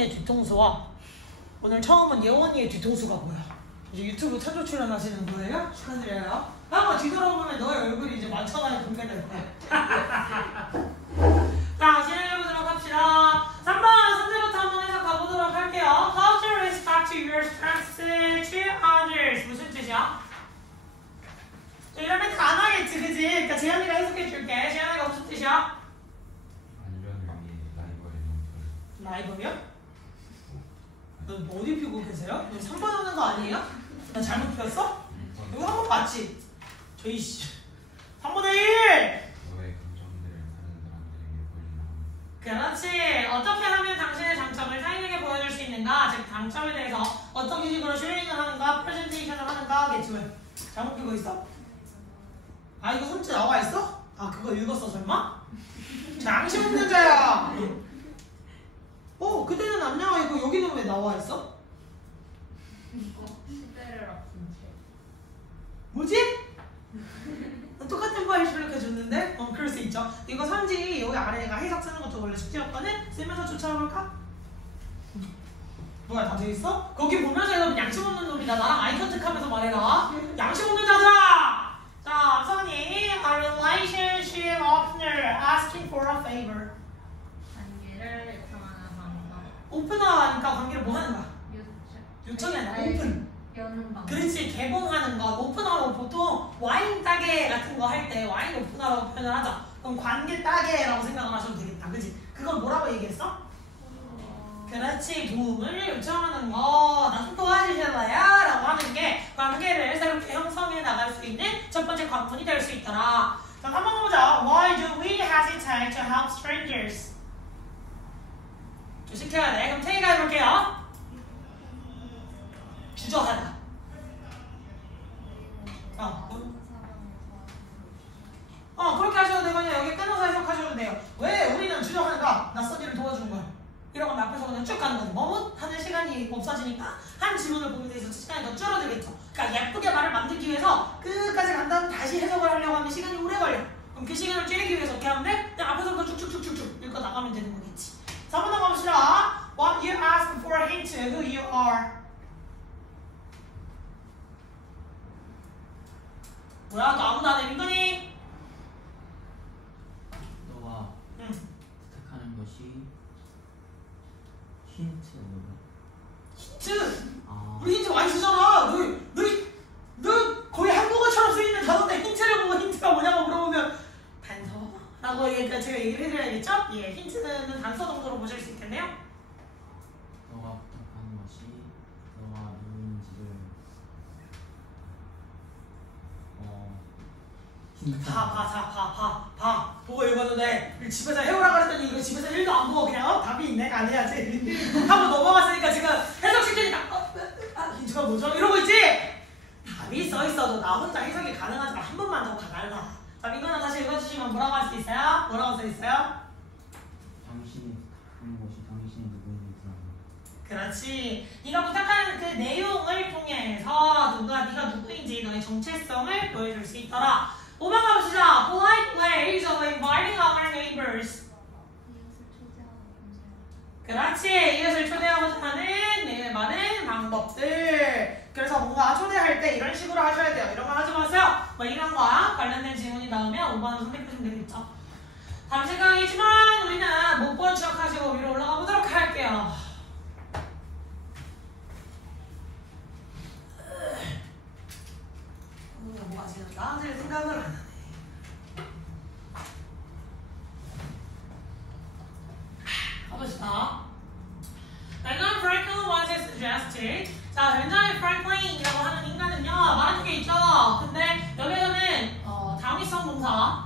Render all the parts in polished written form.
예원이의 뒤통수와 오늘 처음은 예원이의 뒤통수가 보여. 이제 유튜브 최초 출연하시는 거예요? 축하드려요. 한번 뒤돌아보면 너의 얼굴이 이제 만천하에 공개될 거야. 자, 진행해보도록 합시다. 3번 선생부터 한번 해서 가보도록 할게요. How to respect your strengths to others. 무슨 뜻이야? 이러면 다 나겠지, 그지? 그러니까 재현이가 해석해줄게. 재현이가 무슨 뜻이야? 라이벌이요? 너 어디 피고 계세요? 너 3번 하는 거 아니에요? 나 잘못 피웠어? 이거 한 번 봤지? 저희 씨 3분의 1! 너의 감정들을 다른 사람들에게 보여주나. 그렇지. 어떻게 하면 당신의 장점을 타인에게 보여줄 수 있는가? 즉 장점에 대해서 어떤 식으로 쉐어링을 하는가? 프레젠테이션을 하는가? 겠지 왜? 잘못 피고 있어? 아 이거 손짓 나와 있어? 아 그거 읽었어 설마? 양심 없는 자야! 그때는 안 나와 있고 여기는 왜 나와 있어? 시대를 앞둔 채. 뭐지? 똑같은 파일 출력해줬는데? 그럴 수 있죠. 이거 선지 여기 아래가 해석 쓰는 것도 원래 숙제였거든? 쓰면서 쫓아볼까? 뭐야 다 돼있어? 거기 보면서 여러분 양심 없는 놈이다. 나랑 아이 컨택하면서 말해라. 양심 없는 자들아! 자, 선이 A relationship partner asking for a favor. 관계를 요청하는 방법. 오픈하니까 관계를 뭐 하는 거야? 요청. 요청이 아니라 오픈. 여는 방법. 그렇지. 개봉하는 것. 오픈하러 보통 와인 따개 같은 거 할 때 와인 오픈하라고 표현을 하죠. 그럼 관계 따개라고 생각을 하셔도 되겠다. 그치? 그건 뭐라고 얘기했어? 그렇지. 도움을 요청하는 거. 나 좀 도와주실래요? 라고 하는 게 관계를 새롭게 형성해 나갈 수 있는 첫 번째 관문이 될 수 있더라. 자, 한번 보자. Why do we hesitate to help strangers? 좀 시켜야 돼. 그럼 태희가 해볼게요. 주저하다. 그렇게 하셔도 되거든요. 여기 끊어서 해석하셔도 돼요. 왜 우리는 주저하는가? 낯선 일을 도와주는 거야. 이러고 앞에서 그냥 쭉 가는 거지. 머뭇하는 시간이 없어지니까 한 지문을 보게 돼 있어서 시간이 더 줄어들겠죠. 그러니까 예쁘게 말을 만들기 위해서 끝까지 간 다음 다시 해석을 하려고 하면 시간이 오래 걸려. 그럼 그 시간을 줄이기 위해서 어떻게 하면 돼? 그냥 앞에서부터 쭉쭉쭉쭉쭉 읽고 나가면 되는 거겠지. 4번 넘어갑시다. What you ask for a hint to who you are. 뭐야? 너 아무도 안 해, 민건이? 너와 부탁하는 것이 힌트인가? 힌트! 아. 우리 힌트 많이 쓰잖아. 너 거의 한국어처럼 쓰이는 단어인데 힌트를 보고 힌트가 뭐냐고 물어보면 단서라고 그러니까 제가 얘기를 해드려야겠죠? 예, 힌트는 단서 정도로 보실 수 있겠네요. 너가 부탁하는 것이 너가 누구인지를 힌트. 봐. 보고 읽었는데 집에서 해오라 그랬더니 이거 집에서 1도 안 보고 그냥 답이 있네? 안 해야지. 하고 넘어갔으니까 지금 해석시키니까 힌트가 뭐죠? 이러고 있지? 답이 써있어도 나 혼자 해석이 가능하지만 한 번만 더 가달라. 자, 민건아 다시 읽어주시면 뭐라고 할 수 있어요? 뭐라고 써있어요? 당신이 부탁하는 것이 당신이 누구인지 드러납니다. 그렇지. 네가 부탁하는 그 내용을 통해서 네가 누구인지 너의 정체성을 보여줄 수 있더라. 5번 가보시죠. Polite ways of inviting our neighbors. 그렇지. 이것을 초대하고자 하는 많은 방법들. 그래서 뭔가 초대할 때 이런 식으로 하셔야 돼요. 이런 거 하지 마세요. 뭐 이런 거와 관련된 질문이 나오면 5번을 선택하시면 되겠죠. 다음 생각이지만 우리는 못 본 척 하시고 위로 올라가 보도록 할게요. 뭐가 지금 나아질 생각을 안 하네. 가봅시다. Benjamin Franklin was suggested. 자, Benjamin Franklin이라고 하는 인간은요 말하는 게 있죠. 근데 여기서는 당위성 동사.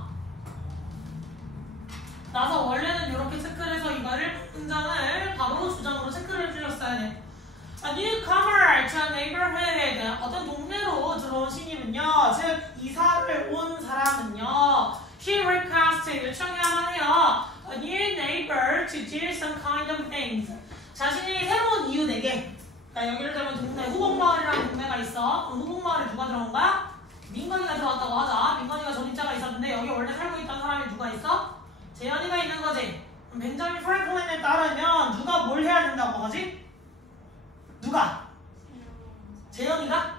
나서 원래는 이렇게 체크를 해서 이거를 문장을 바로 주장으로 체크를 해주셨어야 돼. A newcomer to a neighborhood. 어떤 동네로 들어온 신입은요, 즉 이사를 온 사람은요, he requested 요청해야만 해요. A new neighbor to do some kind of things. 자신이 새로운 이웃에게. 그러니까 여기를 들면 동네 후곡마을이라는 동네가 있어. 그럼 후곡마을에 누가 들어온 거야? 민건이가 들어왔다고 하자. 민건이가 전입자가 있었는데 여기 원래 살고 있던 사람이 누가 있어? 재현이가 있는 거지. 벤자민 프랭클린에 따르면 누가 뭘 해야 된다고 하지? 누가? 재현이가?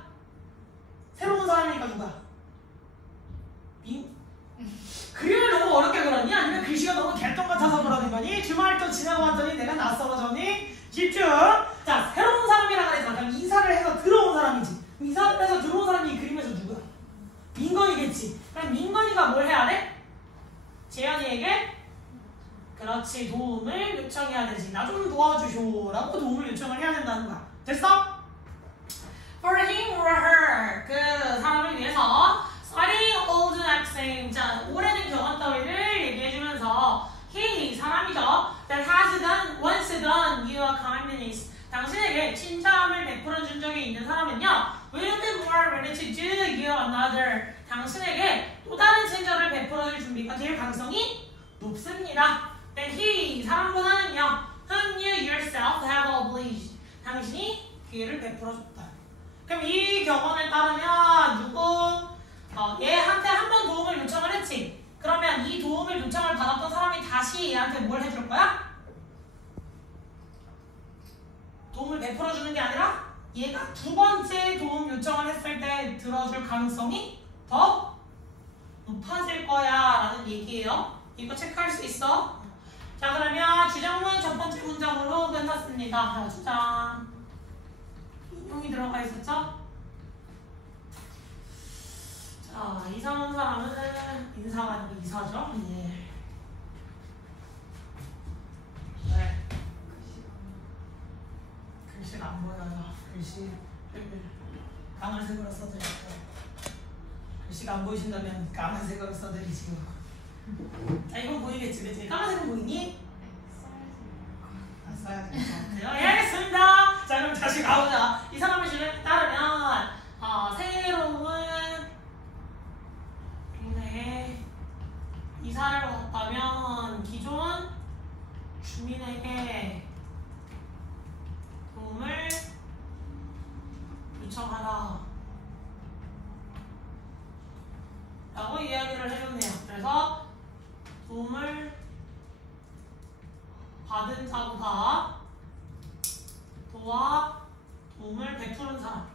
새로운 사람이니까 누가? 그림을 너무 어렵게 그렸니? 아니면 글씨가 너무 개똥 같아서 그러는 거니? 주말 또 지나고 왔더니 내가 낯설어졌니? 집중! 자, 새로운 사람이라 그래서 그냥 이사를 해서 들어온 사람이지. 이사를 해서 들어온 사람이 이 그림에서 누구야? 민건이겠지. 그럼 민건이가 뭘 해야 돼? 재현이에게 그렇지, 도움을 요청해야 되지. 나 좀 도와주쇼 라고 도움을 요청을 해야 된다는 거야. 됐어? For him or her, 그 사람을 위해서 studying old 학생, 자, 오래된 경험 따위를 얘기해주면서 he, 사람이죠. that has done, once done you a kindness, 당신에게 친절함을 베풀어준 적이 있는 사람은요, will be more ready to do you another, 당신에게 또 다른 친절을 베풀어줄 준비가 될 가능성이 높습니다. then he, 사람보다는요, whom you yourself have obliged, 당신이 기회를 베풀어줬다. 그럼 이 경험에 따르면 누구? 얘한테 한 번 도움을 요청을 했지. 그러면 이 도움을 요청을 받았던 사람이 다시 얘한테 뭘 해줄 거야? 도움을 베풀어주는 게 아니라 얘가 두 번째 도움 요청을 했을 때 들어줄 가능성이 더 높아질 거야 라는 얘기예요. 이거 체크할 수 있어? 자, 그러면 주장문 첫 번째 문장으로 끝났습니다. 주장 인용이 들어가 있었죠? 자, 이사 온 사람은 인사가 아니고 이사죠? 예. 네. 글씨가 안 보여요. 글씨 까만색으로 써드릴게요. 글씨가 안 보이신다면 까만색으로 써드리시고. 자, 이건 보이겠지, 그치? 까만색은 보이니? 써야지. 예, 알겠습니다. 자, 그럼 다시 가보자. 이 사람의 주장에 따르면 새로운 동네에 이사를 왔다면 기존 주민에게 도움을 요청하라 라고 이야기를 해줬네요. 그래서 도움을 받은 자보다 도움을 베푸는 사람,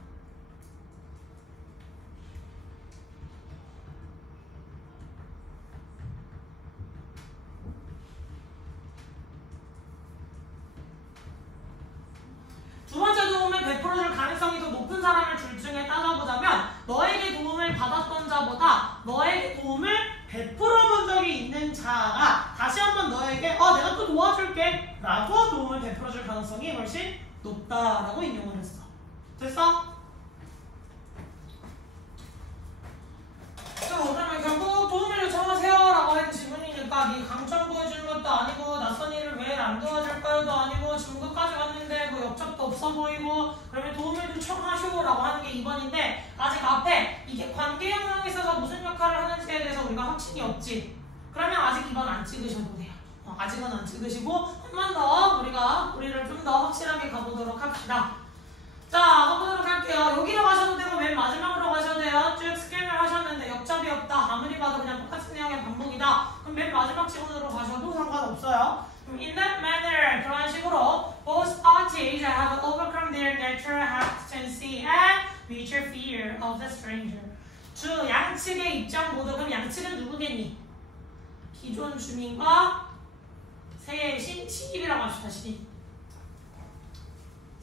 두 번째 도움을 베풀어줄 가능성이 더 높은 사람을 둘 중에 따져보자면 너에게 도움을 받았던 자보다 너에게 도움을 베풀어 본 적이 있는 자가 다시 한번 너에게 내가 또 도와줄게 라고 도움을 베풀어 줄 가능성이 훨씬 높다라고 인용을 했어. 됐어? 그러면 결국 도움을 요청하세요 라고 했던 질문이니까 네 강점 보여주는 것도 아니고 낯선 일을 왜 안 도와줄까요도 아니고 중국까지 갔는데 뭐 역적도 없어 보이고 그러면 도움을 요청하쇼 라고 하는 게 2번인데 아직 앞에 이게 관계 형성에 있어서 무슨 역할을 하는지에 대해서 우리가 확신이 없지. 그러면 아직 2번 안 찍으셔도 돼요. 아직은 안 찍으시고 한 번 더 우리를 좀 더 확실하게 가보도록 합시다. 자, 가보도록 할게요. 여기로 가셔도 되고 맨 마지막으로 가셔도 돼요. 쭉 스캔을 하셨는데 역잡이 없다. 아무리 봐도 그냥 똑같은 내용의 반복이다. 그럼 맨 마지막 지문으로 가셔도 상관없어요. 그럼 in that manner, 그런 식으로 both parties have overcome their natural hesitancy and mutual fear of the stranger. 주 양측의 입장 모두, 그럼 양측은 누구겠니? 기존 주민과 새 신입이라고 합시다. 신입.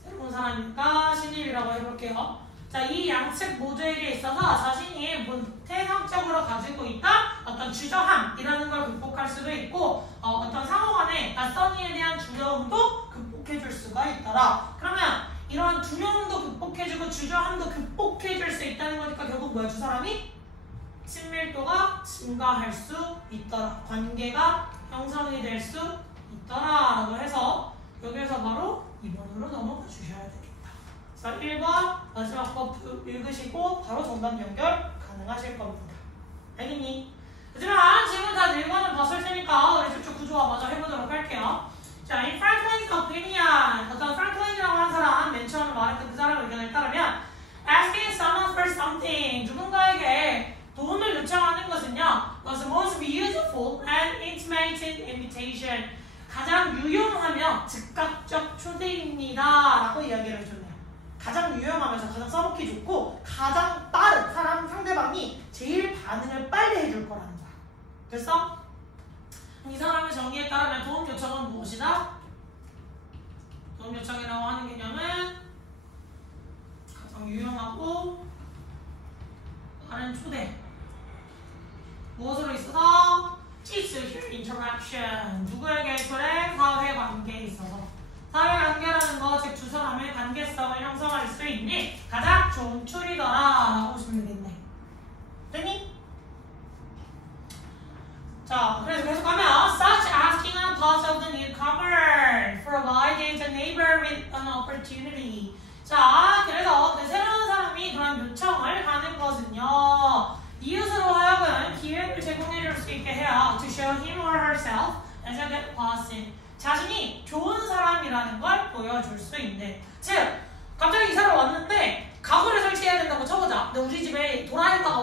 새로운 사람이니까 신입이라고 해볼게요. 자, 이 양측 모두에게 있어서 자신이 모태성적으로 가지고 있다 어떤 주저함이라는 걸 극복할 수도 있고 어떤 상호간의 낯선 이에 대한 두려움도 극복해줄 수가 있더라. 그러면 이런 두려움도 극복해주고 주저함도 극복해줄 수 있다는 거니까 결국 뭐야? 두 사람이 친밀도가 증가할 수 있더라. 관계가 형성이 될 수 있더라 라고 해서 여기에서 바로 2번으로 넘어가 주셔야 되겠다. 그래서 1번 마지막 거 읽으시고 바로 정답 연결 가능하실 겁니다. 알겠니? 하지만 지금 다 1번을 봤을 테니까 우리 직접 구조화 마저 해보도록 할게요. 자, in Franklin's opinion, 어떤 프랭클린이라고 하는 사람, 맨 처음에 말했던 그 사람의 의견에 따르면 asking someone for something, 누군가에게 도움을 요청하는 것은요 was the most beautiful and intimate invitation, 팁입니다 라고 이야기를 해줬네요. 가장 유용하면서 가장 써먹기 좋고 가장 빠른 상대방이 제일 반응을 빨리 해줄 거라는 거야. 됐어? 이 사람의 정의에 따르면 도움 요청은 무엇이다? 도움 요청이라고 하는 개념은 가장 유용하고 빠른 초대. 무엇으로 있어서? Social interaction. 누구에게 초대? 사회관계에 있어서. 사회관계라는 거, 즉 두 사람의 관계성을 형성할 수 있는 가장 좋은 툴이더라 라고 보시면 되겠네. 됐니? 자, 그래서 계속 가면 such asking on part of the newcomer providing the neighbor with an opportunity. 자, 그래서 그 새로운 사람이 그런 요청을 하는 것은요, 이웃으로 하여금 기회를 제공해 줄 수 있게 해야 to show him or herself as a good person. 자신이 좋은 사람이라는 걸 보여줄 수 있는. 즉, 갑자기 이사를 왔는데 가구를 설치해야 된다고 쳐보자. 근데 우리 집에 드라이버가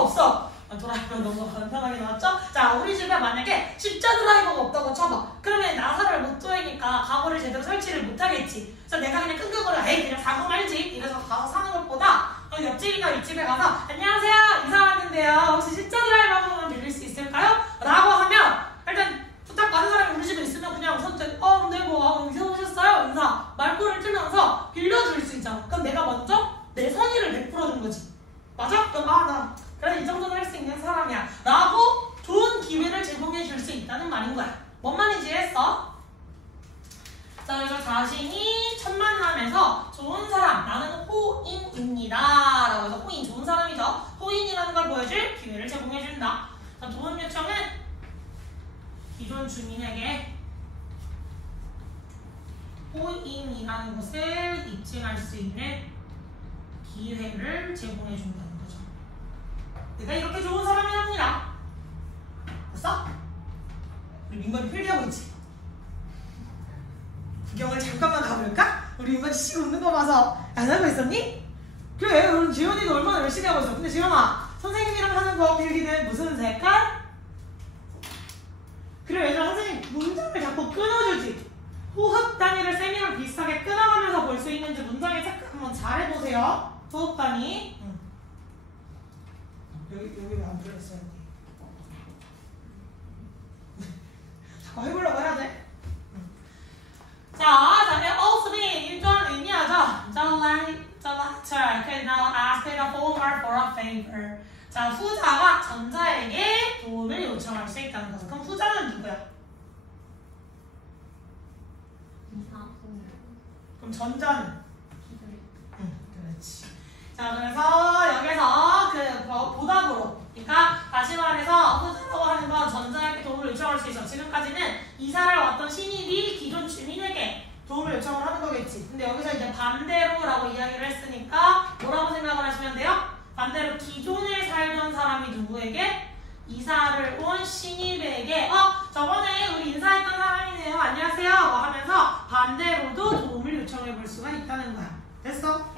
없어. 드라이버 너무 간편하게 나왔죠? 자, 우리 집에 만약에 십자 드라이버가 없다고 쳐봐. 그러면 나사를 못 조이니까 가구를 제대로 설치를 못하겠지. 그래서 내가 그냥 끙끙거려 에이 그냥 사고 말지 이래서 가서 사는 것보다 옆집이나 윗집에 가서 안녕하세요 이사 왔는데요 혹시 십자 드라이버 한 번만 빌릴 수 있을까요? 라고 하면 일단 부탁받은 사람이 우리 집에 있으면 그냥 선뜻 네 뭐 이사 오셨어요? 인사 말꼬를 틀면서 빌려줄 수 있잖아. 그럼 내가 먼저 내 선의를 베풀어준 거지. 맞아? 그럼 나 그래 이 정도는 할 수 있는 사람이야 라고 좋은 기회를 제공해 줄 수 있다는 말인 거야. 뭔 말인지 했어? 자, 그래서 자신이 첫 만남에서 좋은 사람, 나는 호인입니다 라고 해서 호인, 좋은 사람이죠. 호인이라는 걸 보여줄 기회를 제공해 준다. 자, 도움 요청은 기존 주민에게 호인이라는 것을 입증할 수 있는 기회를 제공해 준다는 거죠. 내가 이렇게 좋은 사람이랍니다. 됐어? 우리 민건이 필기하고 있지? 구경을 잠깐만 가볼까? 우리 민건이 씩 웃는 거 봐서 안 하고 있었니? 그래, 우리 지연이도 얼마나 열심히 하고 있어. 근데 지연아, 선생님이랑 하는 거 필기는 무슨 색깔? 그래, 얘들아, 선생님 문장을 자꾸 끊어주지. 호흡 단위를 쌤이랑 비슷하게 끊어가면서 볼 수 있는지 문장의 체크 한번 잘 해보세요. 호흡 단위. 여기 왜 안 풀렸어요? 자꾸 해보려고 해야 돼. 자, 다음에 also be 1조는 의미하죠. The latter can now ask the former for a favor. 자, 후자가 전자에게 도움을 요청할 수 있다는 거죠. 그럼 후자는 누구야? 그럼 전자는? 그렇지. 자, 그래서 여기서 그 보답으로, 그러니까 다시 말해서 후자라고 하는 건 전자에게 도움을 요청할 수 있어. 지금까지는 이사를 왔던 신입이 기존 주민에게 도움을 요청을 하는 거겠지. 근데 여기서 이제 반대로라고 이야기를 했으니까 뭐라고 생각을 하시면 돼요? 반대로 기존에 살던 사람이 누구에게? 이사를 온 신입에게 저번에 우리 인사했던 사람이네요. 안녕하세요. 하면서 반대로도 도움을 요청해 볼 수가 있다는 거야. 됐어?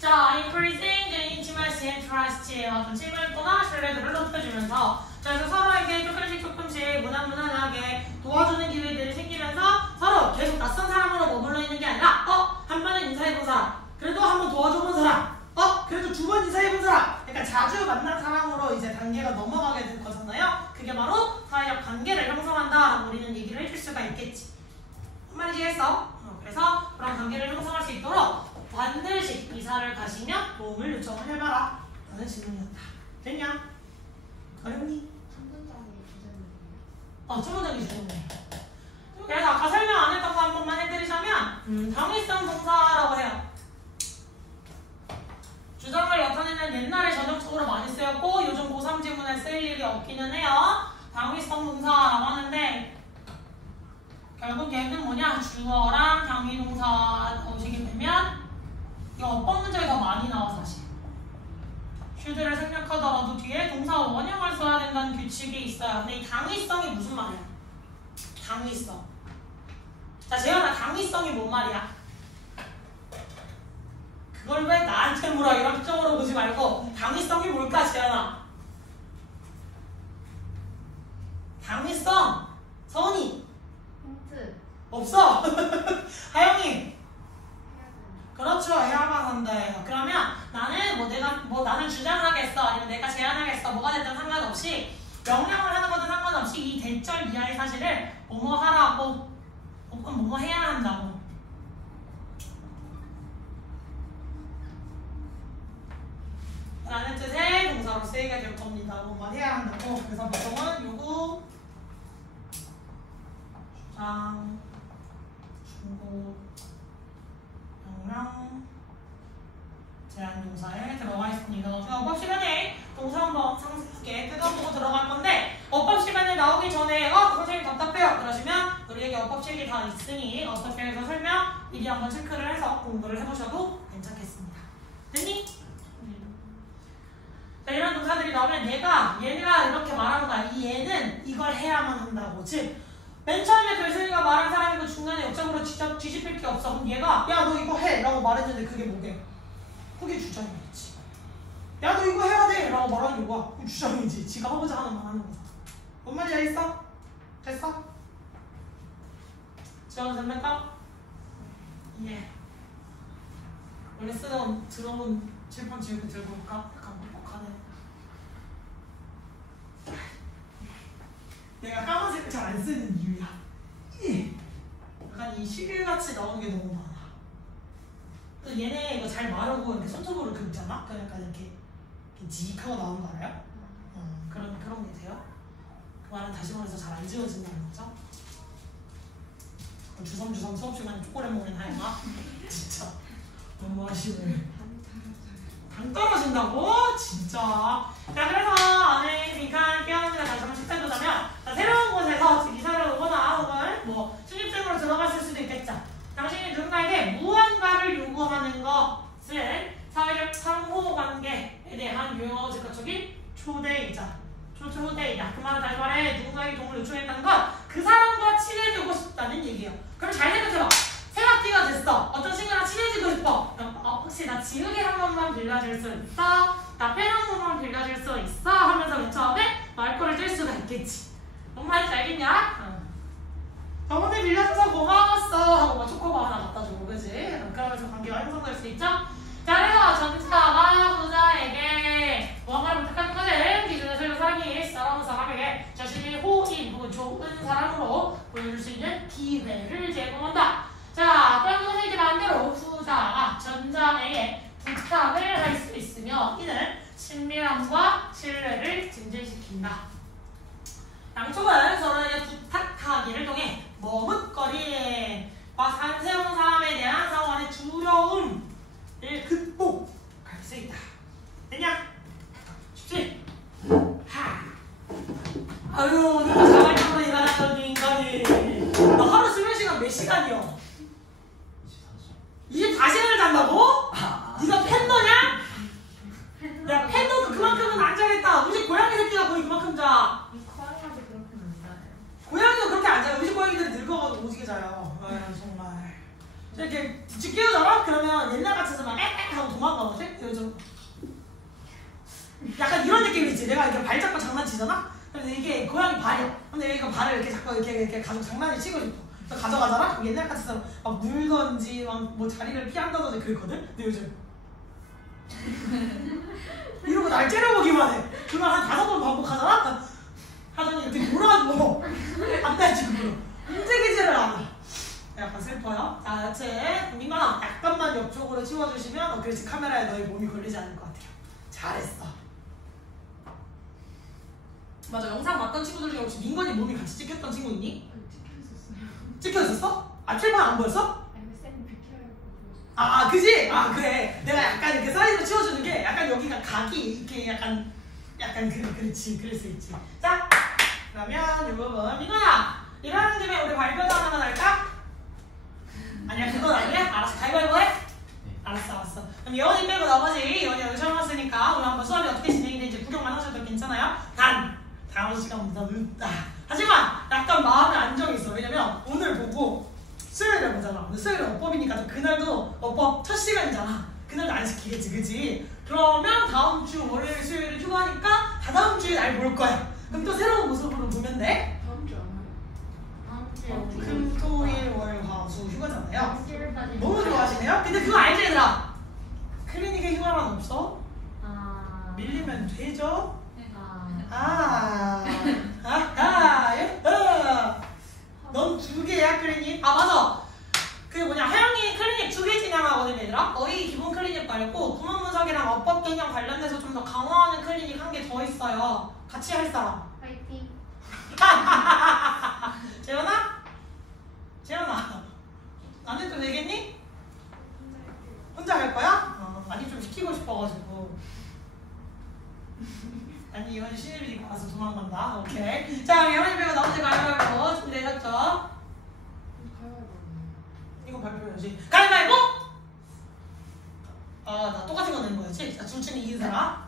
자, increasing the intimacy and trust. 어떤 친밀도나 신뢰도를 높여주면서 그래서 서로에게 조금씩 무난하게 도와주는 기회들이 생기면서 서로 계속 낯선 사람으로 머물러 있는 게 아니라 한 번은 인사해본 사람, 그래도 한 번 도와줘본 사람, 그래도 두 번 인사해본 사람, 그러니까 자주 만난 사람으로 이제 단계가 넘어가게 될 거잖아요. 그게 바로 사회적 관계를 형성한다라고 우리는 얘기를 해줄 수가 있겠지. 한마디 했어? 그래서 그런 관계를 형성할 수 있도록 반드시 이사를 가시면 도움을 요청을 해봐라 라는 질문이었다. 됐냐? 어렵니? 첫 문장이 주제네. 그래서 아까 설명 안 했던 거 한 번만 해드리자면 당위성 동사라고 해요. 주장을 나타내는 옛날에 전형적으로 많이 쓰였고 요즘 고3 지문에 쓸 일이 없기는 해요. 당위성 동사라고 하는데 결국 얘는 뭐냐? 주어랑 당위동사 넣으시게 되면 이거 어법 문제가 더 많이 나와 사실. 슈드를 생략하더라도 뒤에 동사 원형을 써야 된다는 규칙이 있어요. 근데 이 당위성이 무슨 말이야? 당위성. 자, 재현아, 당위성이 뭔 말이야? 그걸 왜 나한테 물어? 이런 쪽으로 보지 말고 당위성이 뭘까, 재현아? 당위성, 서은이. 힌트. 없어. 하영이. 그렇죠. 해야만 한다예요. 그러면 나는 나는 주장하겠어. 아니면 내가 제안하겠어. 뭐가 됐든 상관없이 명령을 하는 것도 상관없이 이 대절 이하의 사실을 뭐뭐 하라고 혹은 뭐뭐 해야 한다고. 라는 뜻의 동사로 쓰이게 될 겁니다. 뭐뭐 해야 한다고. 그래서 보통은 요구, 주장, 충고, 명령, 제한 동사에 들어가 있습니다. 어법 시간에 동사 한번 상세하게 뜯어보고 들어갈 건데 어법 시간에 나오기 전에 선생님 답답해요 그러시면 우리에게 어법 실기 다 있으니 어법실에서 설명 미리 한번 체크를 해서 공부를 해보셔도 괜찮겠습니다. 됐니? 자, 이런 동사들이 나오면 얘가 이렇게 말하는 거야. 이 얘는 이걸 해야만 한다고. 즉 맨 처음에 글쓴이가 말한 사람이고 중간에 역적으로 뒤집힐 게 없어. 그럼 얘가 야 너 이거 해 라고 말했는데 그게 뭐게? 그게 주장이겠지. 야 너 이거 해야 돼 라고 말하는 게 뭐야? 그게 주장이지. 지가 하고자 하는 말 하는 거잖아. 뭔 말인지 알겠어? 됐어? 지워도 됩니까? 예. 원래 쓰던 들어온 칠판 지우개 들고 올까? 약간 뻑뻑하네. 내가 까만색을 잘 안 쓰는 이유야. 약간 이 시계같이 나오는 게 너무 많아. 그래서 얘네 이거 잘 마르고 이렇게 손톱으로 긁잖아? 그러니까 이렇게 지익하고 나오는 거 알아요? 그런 게 돼요? 그 말은 다시 말해서 잘 안 지워진다는 거죠? 주섬주섬 수업 시간에 초콜릿 먹는 하영아? 진짜 너무 아쉬워요. 당 떨어진다고? 진짜. 자, 그래서 안에 빈칸 끼어넣는 거 다시 한번 체크해보자면 새로운 곳에서 이사를 오거나 혹은 뭐 신입생으로 들어갔을 수도 있겠죠. 당신이 누군가에게 무언가를 요구하는 것은 사회적 상호관계에 대한 유용하고 즉각적인 초대이다. 그 말은 다시 말해 누군가에게 도움을 요청했다는 건 그 사람과 친해지고 싶다는 얘기예요. 그럼 잘 생각해봐. 새학기가 됐어. 어떤 친구랑 친해지고 싶어. 혹시 나 지우개 한 번만 빌려줄 수 있어? 나 펜 한 번만 빌려줄 수 있어? 하면서 맨 처음에 말꼬를 뜰 수가 있겠지. 뭔 말인지 알겠냐? 저번에 빌려줘서 고마웠어 하고 막 초코바 하나 갖다 주고 그지? 그러면서 관계가 형성될 수 있죠? 자, 그래서 전차가 부자에게 무언가를 부탁하는 것을 기존에 설명 사람이 따라오는 사람에게 자신의 호인 혹은 좋은 사람으로 보여줄 수 있는 기회를 제공한다. 자, 그럼 선생님이 반대로 부자가 전자에게 부탁을 할 수 있으며 이는 친밀함과 신뢰를 증진시킨다. 양쪽은 서로에게 부탁하기를 통해 머뭇거림과 세운 사람에 대한 상황의 두려움을 극복할 수 있다. 됐냐? 쉽지? 아유, 내가 자발적으로 일어났던 인간이 너 하루 수면 시간 몇 시간이요? 24시간을 잔다고? 네가 팬더냐? 야, 팬더도 그만큼은 안 자겠다. 우리 고양이 새끼가 거의 그만큼 자. 고양이한테 그렇게 안 자요. 고양이도 그렇게 안 자요. 우리 고양이들이 늙어가지고 오지게 자요. 정말. 이렇게 뒤집 깨우잖아? 그러면 옛날 같아서 막 빽빽 하고 도망가거든? 요즘. 약간 이런 느낌이지. 내가 이렇게 발 잡고 장난치잖아? 근데 이게 고양이 발이야. 근데 얘가 발을 이렇게 자꾸 이렇게 가지고 장난을 치고 싶어. 그래서 가져가잖아? 그럼 옛날 같아서 막 물던지, 막 뭐 자리를 피한다든지 그랬거든? 근데 요즘. 이러고 날 째려보기만 해. 그걸 한 5번 반복하잖아? 하더니 이렇게 놀아줘. 안달지구로. 움직이지를 않아. 약간 슬퍼요. 자, 여튼 민건아 약간만 옆쪽으로 치워주시면 그렇지 카메라에 너의 몸이 걸리지 않을 것 같아요. 잘했어. 맞아, 영상 봤던 친구들 중에 혹시 민건이 몸이 같이 찍혔던 친구 있니? 찍혀있었어요. 찍혀있었어? 아, 칠판 안 보였어? 아니 쌤 비켜라고 보여줬어요. 아, 그지? 아, 그래. 내가 약간 이렇게 사이드로 치워주는 게 약간 여기가 각이 이렇게 약간 그렇지. 그럴 수 있지. 자, 그러면 이 부분 민건아 일하는 김에 우리 발표도 하나만 할까? 아니야, 그건 아니야? 알았어, 가위바위보 해? 네. 알았어. 그럼 예원이 빼고 나머지 예원이 여기 처음 왔으니까 오늘 한번 수업이 어떻게 진행이 되는지 구경만 하셔도 괜찮아요? 다음 시간보다 늦다. 하지만 약간 마음의 안정이 있어. 왜냐면 오늘 보고 수요일에 보잖아. 근데 수요일에 어법이니까 그날도 어법 첫 시간이잖아. 그날도 안 시키겠지, 그치? 그러면 다음 주 월요일 수요일에 휴가니까 다다음 주에 날 볼 거야. 그럼 또 새로운 모습으로 보면 돼? 다음 주 안 와요. 다음 금, 토, 일, 월, 화, 수 휴가잖아요. 10월까지. 너무 좋아하시네요? 근데 그거 알지 얘들아? 클리닉에 휴가란 없어? 아. 밀리면 되죠? 아. 넌 2개야 클리닉? 아 맞아. 그 뭐냐 하영이 클리닉 2개 진행하거든 얘들아. 너희 기본 클리닉 말고 구문 분석이랑 어법 개념 관련돼서 좀 더 강화하는 클리닉 한 개 더 있어요. 같이 할 사람. 파이팅. 재현아? 재현아 안 해도 되겠니? 혼자 할 거야? 아니 좀 시키고 싶어가지고. 아니 이건 신입이니까 와서 도망간다. 오케이. 자 예원이 배우 나머지 가위바위보 준비되셨죠? 이거 발표해야지. 가위바위보! 나 똑같은 거 내는 거였지? 자 둘 중에 이긴 사람.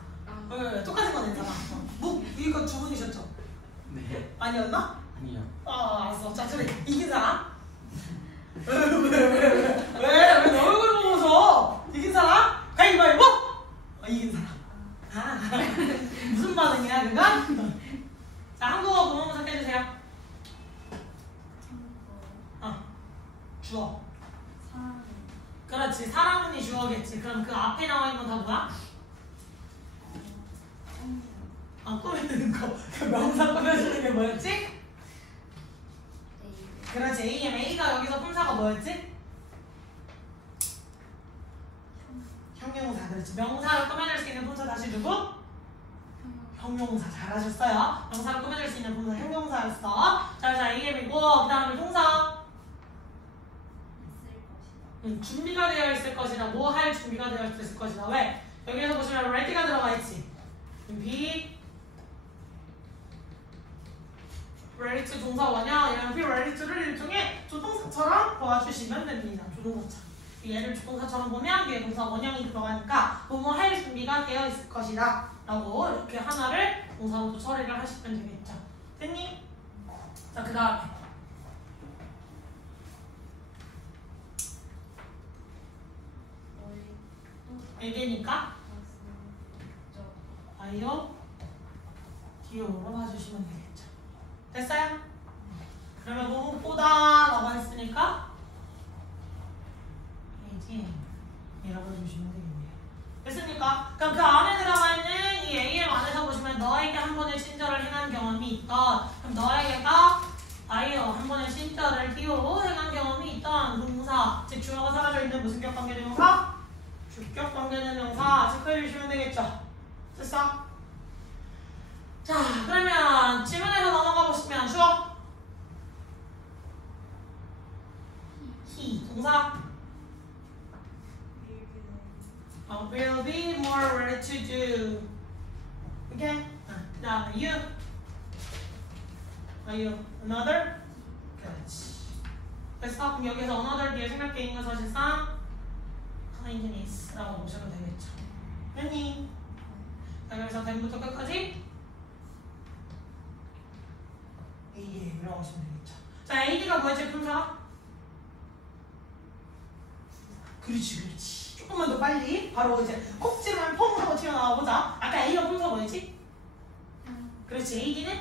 똑같은 거 낸 사람. 이거 두 분이셨죠? 네. 아니었나? 아니요. 알았어. 자 둘이 이긴 사람. 왜 너 얼굴 보고서 이긴 사람? 가위바위보! 이긴 사람. 무슨 반응이야 그건? 자 한국어 구문 분석해주세요. 주어. 그렇지 사람은이 주어겠지. 그럼 그 앞에 나와 있는 건 다 뭐야? 꾸미는 거. 그 명사 꾸며주는 게 뭐였지? 그렇지 AM. A가 여기서 품사가 뭐였지? 형용사. 그렇지 명사를 꾸며줄 수 있는 품사 다시 누구? 형용사. 잘하셨어요. 명사를 꾸며줄 수 있는 품사 형용사였어. 자 AM이고 그 다음에 동사. 준비가 되어 있을 것이다. 뭐 할 준비가 되어 있을 것이다. 왜? 여기에서 보시면 ready가 들어가 있지. be ready to 동사 원형 이런 be ready to를 일종의 조동사처럼 봐주시면 됩니다. 조동사처럼. 얘를 조동사처럼 보면 뒤에 동사 원형이 들어가니까 뭐뭐 할 준비가 되어 있을 것이다 라고 이렇게 하나를 동사로 처리를 하시면 되겠죠. 됐니? 자 그 다음에 얘기니까 아이요 기호로 봐주시면 되겠죠. 됐어요? 그러면 무엇보다 라고 했으니까 이라고 해주시면 되겠네요. 됐습니까? 그럼 그 안에 들어가 있는 이 AM 안에서 보시면 너에게 한 번의 친절을 행한 경험이 있던, 그럼 너에게가 아이요 한 번의 친절을 기호로 행한 경험이 있던 동사, 즉 주어가 사라져 있는 무슨 격 관계대명사? 주격 관계대명사 체크해주시면 되겠죠. 됐어? 자 그러면 지문에서 넘어가 보시면 주어 he 동사 will be more ready to do. Okay? 그 다음에 you. Are you another? 그렇지. 됐어? 그럼 여기서 another 뒤에 생략되어 있는 건 사실상 kindness라고 보시면 되겠죠. 됐니? 자 그래서 댐부터 끝까지 AD라고 하시면 되겠죠. 자 AD가 뭐였지 품사? 그렇지. 조금만 더 빨리 바로 이제 콕 찌르면 퐁 하고 튀어나와보자. 아까 A가 품사 뭐였지? 그렇지. AD는?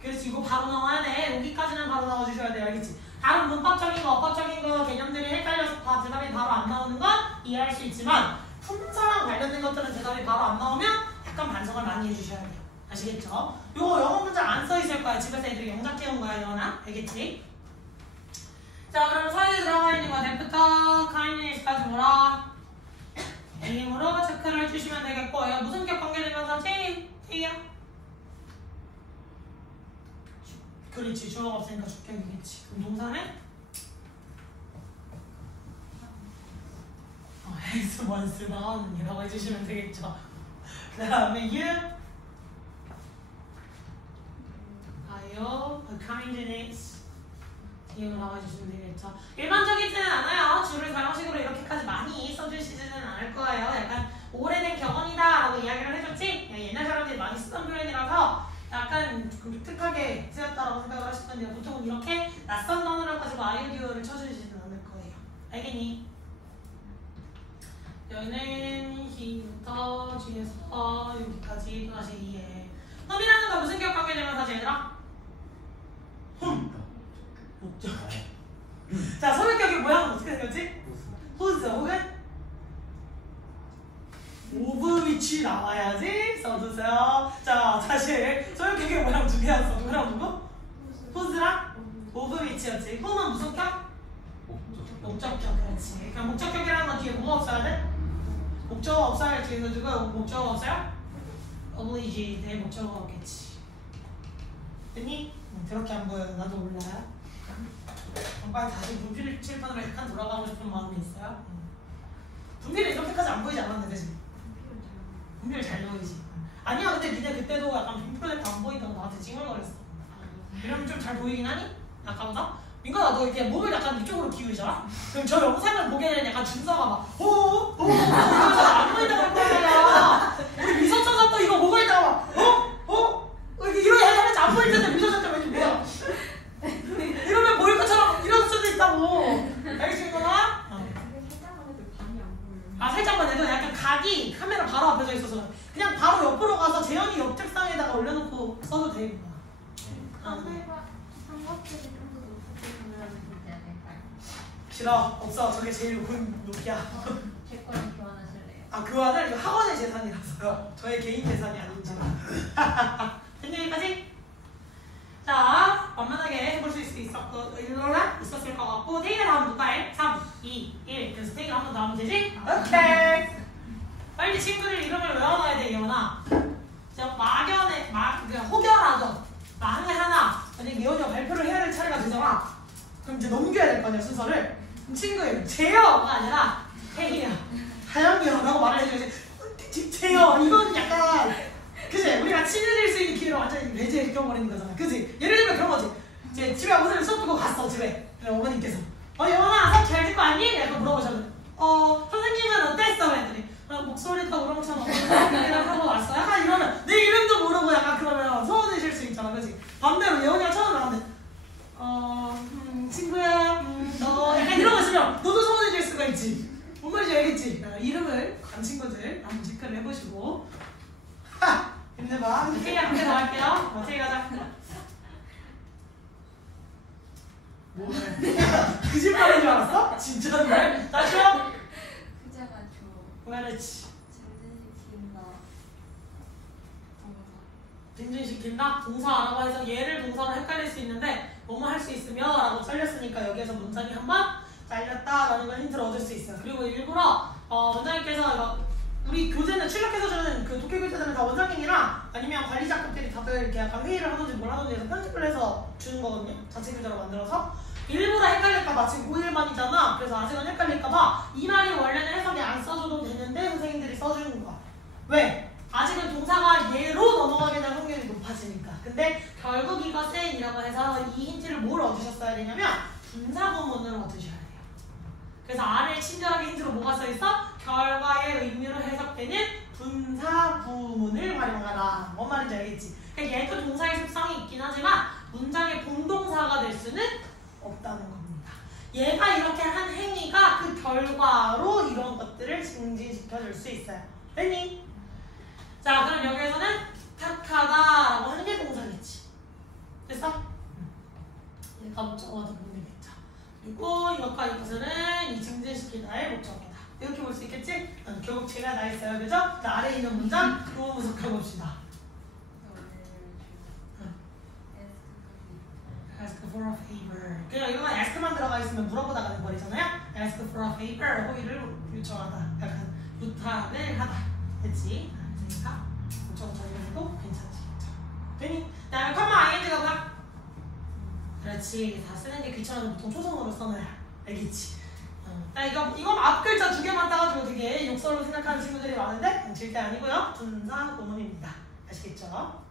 그렇지. 이거 바로 나와야 돼. 여기까지는 바로 나와주셔야 돼. 알겠지? 다른 문법적인 거, 어법적인 거 개념들이 헷갈려서 다 대답이 바로 안 나오는 건 이해할 수 있지만 품사랑 관련된 것들은 대답이 바로 안 나오면 약간 반성을 많이 해주셔야 돼요. 아시겠죠? 요거 영어 문장 안 써있을 거야. 집에서 애들이 영작 해온 거야. 이거나 알겠지? 자 그럼 사이에 들어가 있는 거 댐부터 kindness까지 뭐라? AM으로 체크를 해주시면 되겠고 이거 무슨 격 관계되면서 T야? 그렇지. 주어가 없으니까 주격이겠지. 그럼 동사는? has once done 이라고 해주시면 되겠죠. 그 다음에 you 아요 kindness 이걸 나와주시면 되겠죠. 일반적이지는 않아요. 줄을 사형식으로 이렇게까지 많이 써주시지는 않을 거예요. 약간 오래된 경험이다 라고 이야기를 해줬지 옛날 사람들이 많이 쓰던 표현이라서 약간 좀 독특하게 쓰였다라고 생각을 하실 건데 보통은 이렇게 낯선 단어를 가지고 아이디어를 쳐주시지는 않을 거예요. 알겠니? 여기는 he부터 G에서 여기까지 또다시 이해. 흠이라는 거 무슨 격 관계되면서 얘들아? 목적. 자, 소유격의 모양은 어떻게 생겼지? whose 혹은 of which 나와야지 써주세요. 자, 사실 소유격의 모양 두 개였어. 누구랑 누구? whose랑 of which였지. who는 무슨 격? 목적격. 그렇지. 그럼 목적격이라는 건 뒤에 뭐가 없어야 돼? 목적어 없어야 할 뒤에 누구 목적어 없어요? oblige. 내 목적어가 없겠지. 됐니? 그렇게 안 보여요. 나도 몰라요. 빨리 다시 분필 칠판으로 약간 돌아가고 싶은 마음이 있어요. 분필이 이렇게까지 안 보이지 않았는데, 그치? 분필 잘 보이지. 아니야, 근데 니네 그때도 약간 빈 프로젝트 안 보인다고 나한테 찡얼거렸어. 이러면 좀 잘 보이긴 하니? 아까보다? 민건아, 너 이렇게 몸을 약간 이쪽으로 기울이잖아? 그럼 저 영상을 보게 되는 약간 준서가 막 호호호 이러면서 안 보인다고 할 거야. 우리 미소 쳐졌다 이거 보고 있다가 막 이렇게 해야지 안 보일 텐데 미소 쳤다 왠지 뭐야. 이러면 보일 것처럼 이럴 수도 있다고. 알겠지 민건아? 아, 살짝만 해도 약간 각이 카메라 바로 앞에 있어서 그냥 바로 옆으로 가서 재현이 옆 책상에다가 올려놓고 써도 돼. 삼각대를 좀더 높게 보면 되지 않을까요? 싫어. 없어. 저게 제일 높이야. 제 거랑 교환하실래요? 아, 교환을 이거 학원의 재산이라서요. 저의 개인 재산이 아니지만. 됐니 여기까지? 자, 만만하게 해볼 수 있었을 것 같고 테이크를 하면 누가 해? 3, 2, 1. 그래서 테이크를 한 번 더 하면 되지? 오케이. 빨리 친구들 이름을 외워놔야 돼, 예원아. 혹여라도 만에 하나 만약에 예원이가 발표를 해야 될 차례가 되잖아. 그럼 이제 넘겨야 될 거 아니야, 순서를. 그럼 친구 이름 재영가 아니라 태희야, 하영이야 라고 말을 해줘야지. 재영 이거는 약간 그치? 우리가 친해질 수 있는 기회를 완전히 배제해 껴버리는 거잖아. 그치? 예를 들면 그런 거지. 이제 집에 오늘 수업 듣고 갔어, 집에. 그래, 어머님께서 예원아 수업 잘 듣고 왔니? 약간 물어보셨는데 선생님은 어땠어? 그랬더니 목소리도 우렁차고 어머니랑 하고 왔어. 약간 이러면 내 이름도 모르고 약간 그러면 서운해질 수 있잖아. 그치? 반대로 예원이가 처음 나왔는데 친구야 너 약간 이런 거 있으면 너도 서운해질 수가 있지. 뭔 말인지 알겠지? 이름을 간 친구들 한번 체크를 해보시고 힘내봐. 테이 함께 더 할게요. 테이 가자. 뭐래? 거짓말인 줄 알았어? 진짜인데? 다시 와. 그자가 저 그렇지. 증진시킨다. 증진시킨다? 동사라고 해서 얘를 동사로 헷갈릴 수 있는데 뭐뭐 할 수 있으며 라고 잘렸으니까 여기에서 문장이 한번 잘렸다라는 걸 힌트를 얻을 수 있어요. 그리고 일부러 원장님께서 이거 우리 교재는 출력해서 주는 그 독해 교재들은 다 원장님이랑 아니면 관리자급들이 다들 이렇게 약간 회의를 하든지 뭘 하든지 해서 편집을 해서 주는 거거든요. 자체 교재로 만들어서. 일부러 헷갈릴까봐 지금 5일만이잖아. 그래서 아직은 헷갈릴까봐 이 말이 원래는 해석이 안 써줘도 되는데 선생님들이 써주는 거야. 왜? 아직은 동사가 얘로 넘어가게 될 확률이 높아지니까. 근데 결국 이것은 이라고 해서 이 힌트를 뭘 얻으셨어야 되냐면 분사구문을 얻으셔야 돼요. 그래서 R을 친절하게 힌트로 뭐가 써있어? 결과의 의미로 해석되는 분사구문을 활용하라. 뭔 말인지 알겠지? 그러니까 얘도 동사의 습성이 있긴 하지만 문장의 본동사가 될 수는 없다는 겁니다. 얘가 이렇게 한 행위가 그 결과로 이런 것들을 증진시켜줄 수 있어요. 됐니? 자, 그럼 여기에서는 택하다라고 하는 게 동사겠지. 됐어? 얘가 목적어가 되면 되겠죠. 그리고 이것과 이것은 이 증진시키다의 목적어다. 이렇게 볼 수 있겠지? 결국 제가 다 했어요. 그죠? 그 아래에 있는 문장 그거 분석해봅시다. Ask for a favor. 그냥 이거만 ask만 들어가 있으면 물어보다가 돼버리잖아요. Ask for a favor. 호의를 요청하다. 약간 부탁을 하다. 됐지? 그러니까 목적어 적용해도 괜찮으시겠죠. 되니? 다음에 컴마 ing가 뭐야? 그렇지. 다 쓰는 게 귀찮아서 보통 초성으로 써놔요. 알겠지? 나 이거 앞글자 2개만 따가지고 되게 욕설로 생각하는 친구들이 많은데 절대 아니고요. 분사구문입니다. 아시겠죠?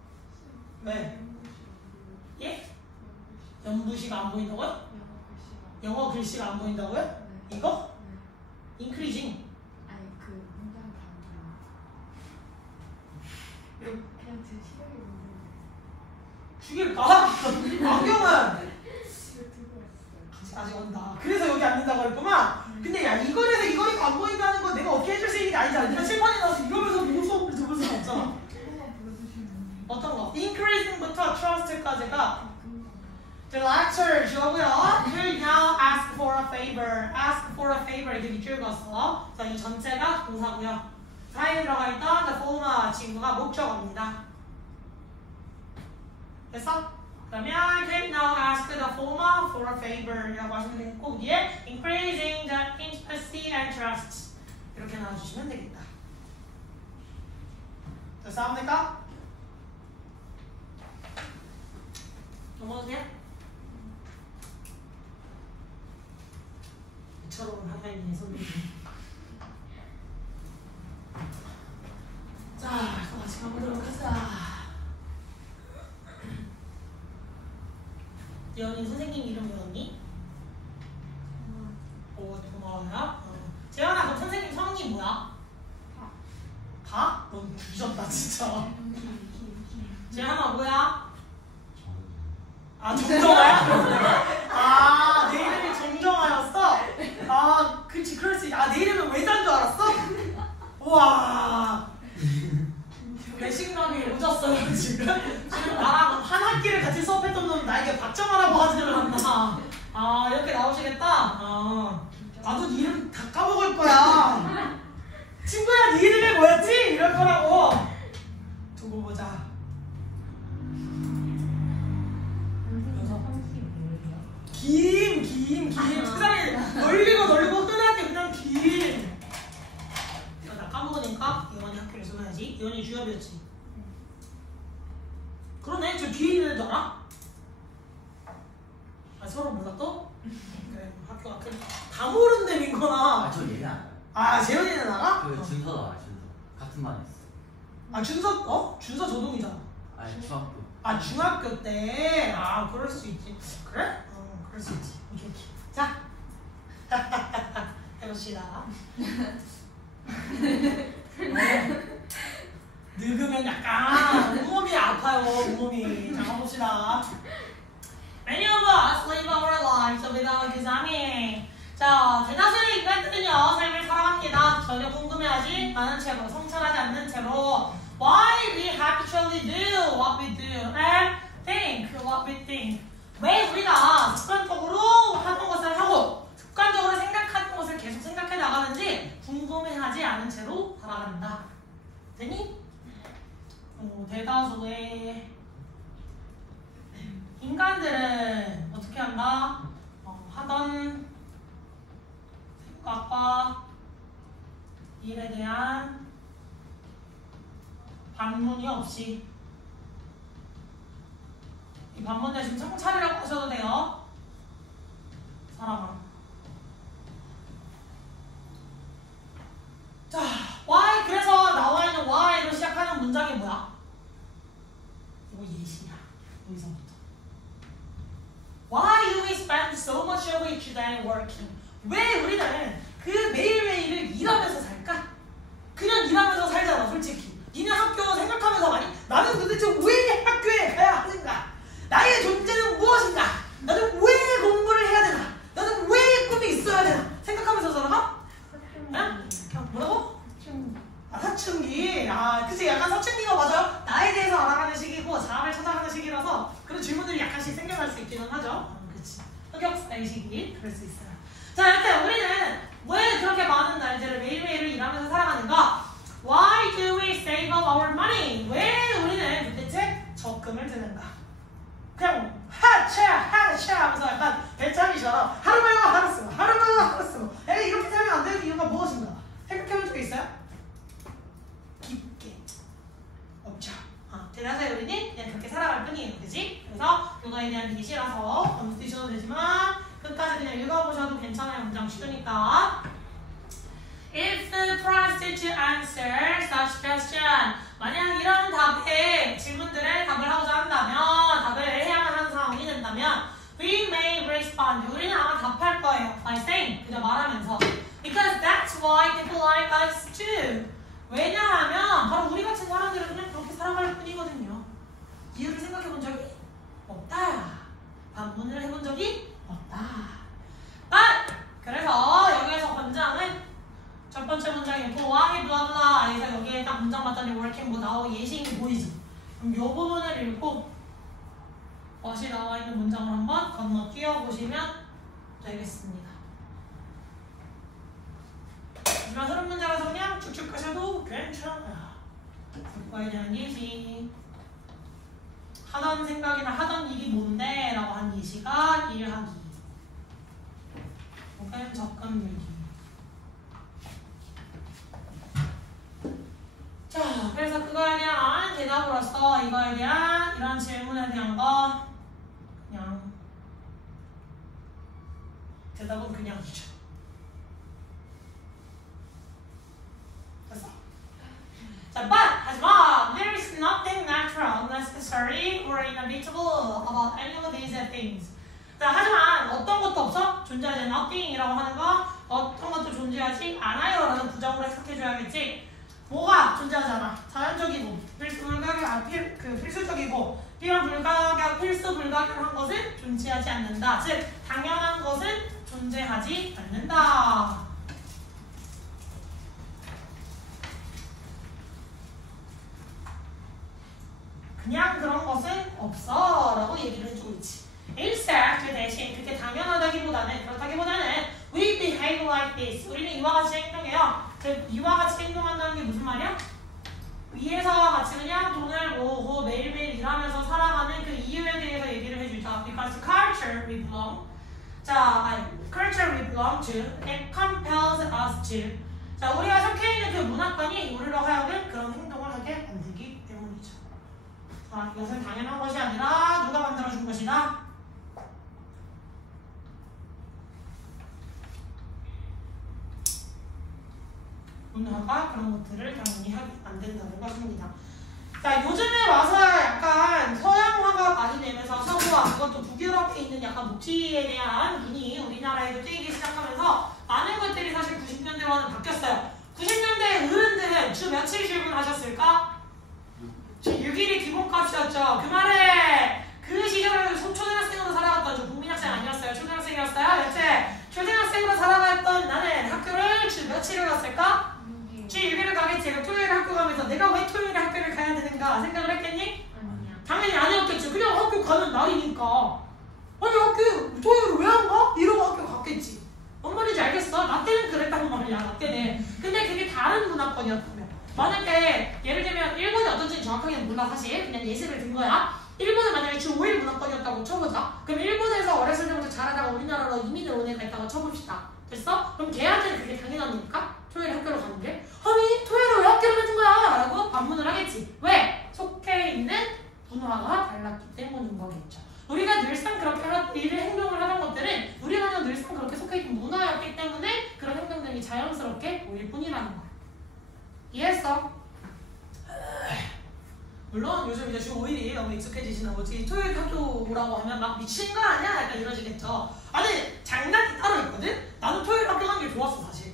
네. 예? 연부시가 안 보인다고요? 영어 글씨가 안 보인다고요? 이거? increasing. 아니 그 문장 단어. 그냥 제 시력이 죽일까? 안경은 이거 아직 온다. 그래서 여기 앉는다고 그랬구만. 근데 야 이거에서 이거 안 보인다는 건 내가 어떻게 해줄 수 있는 게 아니잖아. 네가 칠판에 나와서 이러면서 무슨 수업을 들을 수는 없잖아. 어떤 거? increasing부터 trust까지가 The lecture 주어고요. You now ask for a favor. Ask for a favor 이게 밑줄 그었어. 자, 이 전체가 동사고요. 사이에 들어가 있던 the former 친구가 목적어입니다. 됐어? 그러면 can now ask the former for a favor 이라고 하시면 되겠고 위에 increasing the intimacy and trust 이렇게 나와주시면 되겠다. 됐어? 합니까? 넘어도 돼? 이처럼 하면 선생님. 자, 또 같이 가보도록 하자. 예언이 선생님 이름 외웠니? 오, 고마워요. 재현아, 그럼 선생님 성이 뭐야? 다? 넌 뒤졌다 진짜. 재현아 뭐야? 아, 정정아야? 아, 내 이름이 정정아였어? 아, 그치, 그럴 수 있. 아, 내 이름은 외자인 줄 알았어? 우와. 배신감이 오졌어요, 지금. 지금 나랑 한 학기를 같이 수업했던 놈 나에게 박정아라고 하지를 않나. 아, 이렇게 나오시겠다? 아, 나도 네 이름 다 까먹을 거야. 친구야, 네 이름이 뭐였지? 이럴 거라고. 두고 보자. 김. 세상에 널리고 흔하게 그냥 김. 이거 다 까먹으니까 이원이 학교를 써놔야지. 이원이 주엽이었지. 그러네. 저 뒤에 있는 애도 알아? 아, 서로 몰라 또? 그래, 학교가 큰. 다 모른데 민거나. 아, 저 얘는 알아요. 아, 재현이는 알아? 그 준서도 알아, 준서. 같은 반 했어. 아, 준서? 준서 저동이잖아. 아니, 중학교. 아, 중학교 때? 아, 그럴 수 있지. 그래? 그럴 수 있지. 오케이. 자. 해봅시다. 늙으면 약간 온몸이 아파요, 온몸이. 자, 가봅시다. Many of us live our lives without examining. 자, 대다수의 인간들은요, 삶을 살아갑니다. 전혀 궁금해하지 않은 채로, 성찰하지 않는 채로 why we habitually do what we do and think what we think. 왜 우리가 습관적으로 하는 것을 하고 습관적으로 생각하는 것을 계속 생각해 나가는지 궁금해하지 않은 채로 살아간다. 되니? 대다수의 인간들은 어떻게 한다? 하던 생각과 일에 대한 반문이 없이 이 반문 대신 성찰이라고 하셔도 돼요. 살아가. 자, why 그래서 나와 있는 why로 시작하는 문장이 뭐야? 이거 예시야. 여기서부터. Why do we spend so much of each day working? 왜 우리는 그 매일매일을 일하면서 살까? 그냥 일하면서 살잖아, 솔직히. 니네 학교 생각하면서 많이 나는 도대체 왜 학교에 가야 하는가? 나의 존재는 무엇인가? 나는 왜 공부를 해야 되나? 나는 왜 꿈이 있어야 되나? 생각하면서 살아가? 응? 뭐라고? 사춘기. 아, 그치. 약간 사춘기가 맞아요. 나에 대해서 알아가는 시기고 자아를 찾아가는 시기라서 그런 질문들이 약간씩 생겨날 수 있기는 하죠. 그치. 흑역사의 시기. 그럴 수 있어요. 자, 이렇게 우리는 왜 그렇게 많은 날들을 매일매일을 일하면서 살아가는가? Why do we save up our money? 왜 우리는 도대체 적금을 드는가? 그냥 하차 하면서 약간 배참이처럼 하루 말고 하루 쓰고 하루 말고 하루 쓰고 이렇게 살면 안 되는 이유가 무엇인가? 생각해본 적 있어요? 깊게 없죠. 대다수의 우리는 그냥 그렇게 살아갈 뿐이에요. 그치? 그래서 그거에 대한 예시라서 한번 드셔도 되지만 끝까지 그냥 읽어보셔도 괜찮아요. 문장 쉬우니까. If pressed to answer such question, 만약 이런 답에 질문들에 답을 하고자 한다면, 답을 해야만 하는 상황이 된다면, we may respond. 우리는 아마 답할 거예요. By saying, 그저 말하면서. Because that's why people like us too. 왜냐하면 바로 우리 같은 사람들은 그냥 그렇게 살아갈 뿐이거든요. 이유를 생각해 본 적이 없다. 반문을 해본 적이 없다. But 그래서 여기에서 권장은 첫 번째 문장이고 why blah blah 그래서 여기에 딱 문장 봤더니 working 뭐 나오고 예시인 게 보이지? 그럼 요 부분을 읽고 것이 나와 있는 문장을 한번 건너뛰어 보시면 되겠습니다. 하지만 흐름 문제라서 그냥 쭉쭉 가셔도 괜찮아. 그거에 대한 예시. 하던 생각이나 하던 일이 뭔데? 라고 한 예시가 일하기. 혹은 적금 들기. 자, 그래서 그거에 대한 대답으로서 이거에 대한 이런 질문에 대한 거 그냥 대답은 그냥이죠. 됐어? 자, but 하지만 there is nothing natural, necessary, or inevitable about any of these things. 자, 하지만 어떤 것도 없어? 존재하지 nothing이라고 하는 거 어떤 것도 존재하지 않아요 라는 부정으로 해석해줘야겠지. 뭐가 존재하지 않아? 자연적이고 필수적이고 필수 불가결한 것은 존재하지 않는다. 즉 당연한 것은 존재하지 않는다. 그냥 그런 것은 없어 라고 얘기를 해주고 있지. Instead, 그 대신 그렇게 그렇다기보다는 we behave like this. 우리는 이와 같이 행동해요. 즉 이와 같이 행동한다는 게 무슨 말이야? 위에서와 같이 그냥 돈을 모으고 매일매일 일하면서 살아가는 그 이유에 대해서 얘기를 해주자. Because culture we belong. culture we belong to, it compels us to. 자, 우리가 속해 있는 그 문화권이 우리로 하여금 그런 행동을 하게 만들기 때문이죠. 자, 이것은 당연한 것이 아니라 누가 만들어준 것이다? 문화가 그런 것들을 당연히 하게 안 된다는 것입니다. 자, 요즘에 와서 약간 서양화가 많이 되면서 서구화, 그것도 북유럽에 있는 약간 묵지에 대한 눈이 우리나라에도 뜨이기 시작하면서 많은 것들이 사실 90년대와는 바뀌었어요. 90년대 어른들은 주 며칠 출근하셨을까? 주 6일이 기본값이었죠. 그 말에 그 시절을 초등학생으로 살아갔던 저 국민학생 아니었어요. 초등학생이었어요. 여태 초등학생으로 살아갔던 나는 학교를 주 며칠을 갔을까? 주 6일을 가겠지. 토요일에 학교 가면서 내가 왜 토요일에 학교를 가야 되는가 생각을 했겠니? 아니야. 당연히 아니었겠지. 그냥 학교 가는 날이니까. 아니 학교 토요일에 왜 안 가? 이러고 학교 갔겠지. 뭔 말인지 알겠어? 나 때는 그랬단 말이야. 나 때는. 근데 그게 다른 문화권이었다면 만약에 예를 들면 일본이 어떤지 정확하게는 몰라 사실. 그냥 예시를 든 거야. 일본은 만약에 주 5일 문화권이었다고 쳐보자. 그럼 일본에서 어렸을 때부터 자라다가 우리나라로 이민을 온 애가 있다고 쳐봅시다. 됐어? 그럼 걔한테는 그게 당연한 일일까? 토요일에 학교를 가는 게? 아니 토요일에 왜 학교를 가는 거야? 라고 반문을 하겠지. 왜? 속해 있는 문화가 달랐기 때문인 거겠죠. 우리가 늘상 그렇게 행동을 하던 것들은 우리가 늘상 그렇게 속해 있는 문화였기 때문에 그런 행동들이 자연스럽게 보일 뿐이라는 거야. 이해했어? 물론 요즘 이제 주 5일이 너무 익숙해지시나 보지. 토요일 학교 오라고 하면 막 미친 거 아니야? 약간 이러시겠죠. 아니 장난이 따로 있거든? 나는 토요일 학교 가는 게 좋았어 사실.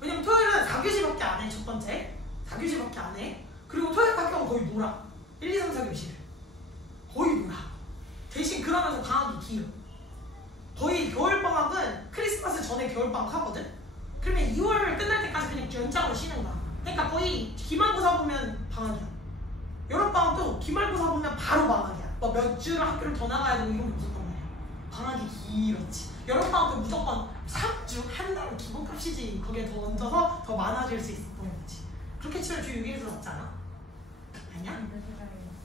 왜냐면 토요일은 4교시밖에 안 해. 첫 번째 4교시밖에 안 해. 그리고 토요일 학교는 거의 놀아. 1, 2, 3, 4교시 거의 놀아. 대신 그러면서 방학이 길어. 거의 겨울방학은 크리스마스 전에 겨울방학 하거든? 그러면 2월 끝날 때까지 그냥 연장으로 쉬는 거야. 그러니까 거의 기말고사 보면 방학이야. 여름방학도 기말고사 보면 바로 방학이야. 뭐 몇 주를 학교를 더 나가야 되고 이런 게 무조건 말이야. 방학이 길었지. 여름방학도 무조건 3주, 한 달은 기본값이지. 거기에 더 얹어서 더 많아질 수 있었던 거지. 그렇게 치면 주 6일에서 낫지 않아? 아니야?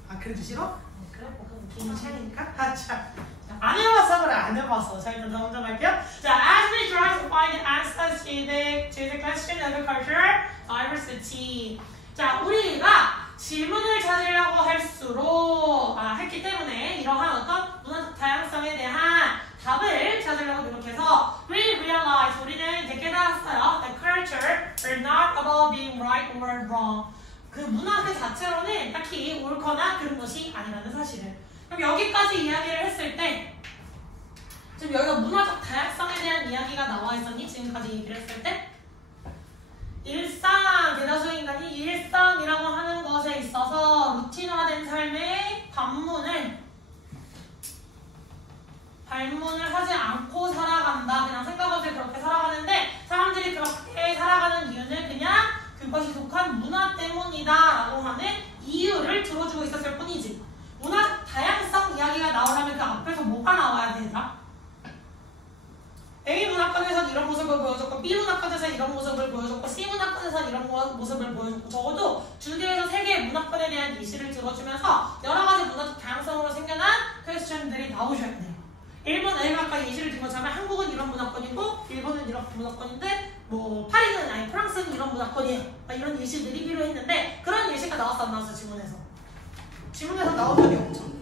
아 그래도 싫어? 그래? 그건 개인 차이니까? 아 참. 안 해봤어 그래 안 해봤어. 자 일단 먼저 갈게요. 자, as we try to find answers to the question of the culture, diversity. 자, 우리가 질문을 찾으려고 할수록 했기 때문에 이러한 어떤 문화적 다양성에 대한 답을 찾으려고 노력해서 we realize 우리는 이제 깨달았어요. The culture are not about being right or wrong. 그 문화 그 자체로는 딱히 옳거나 그런 것이 아니라는 사실을. 그럼 여기까지 이야기를 했을 때 지금 여기가 문화적 다양성에 대한 이야기가 나와 있었니? 지금까지 얘기를 했을 때? 일상, 대다수의 인간이 일상이라고 하는 것에 있어서 루틴화된 삶의 반문을 하지 않고 살아간다. 그냥 생각 없이 그렇게 살아가는데 사람들이 그렇게 살아가는 이유는 그냥 그것이 속한 문화 때문이다 라고 하는 이유를 들어주고 있었을 뿐이지 문화적 다양성 이야기가 나오려면 이런 모습을 보여줬고 C 문화권에서는 이런 모습을 보여줬고 적어도 2개에서 3개의 문화권에 대한 예시를 들어주면서 여러 가지 문화적 다양성으로 생겨난 퀘스천들이 나오셔야 돼요. 일본 아까 예시를 든 것처럼 한국은 이런 문화권이고 일본은 이런 문화권인데 뭐 파리는 아니 프랑스는 이런 문화권이에요. 이런 예시들이 필요했는데 그런 예시가 나왔어 안 나왔어 지문에서? 지문에서 나온 적이 없죠.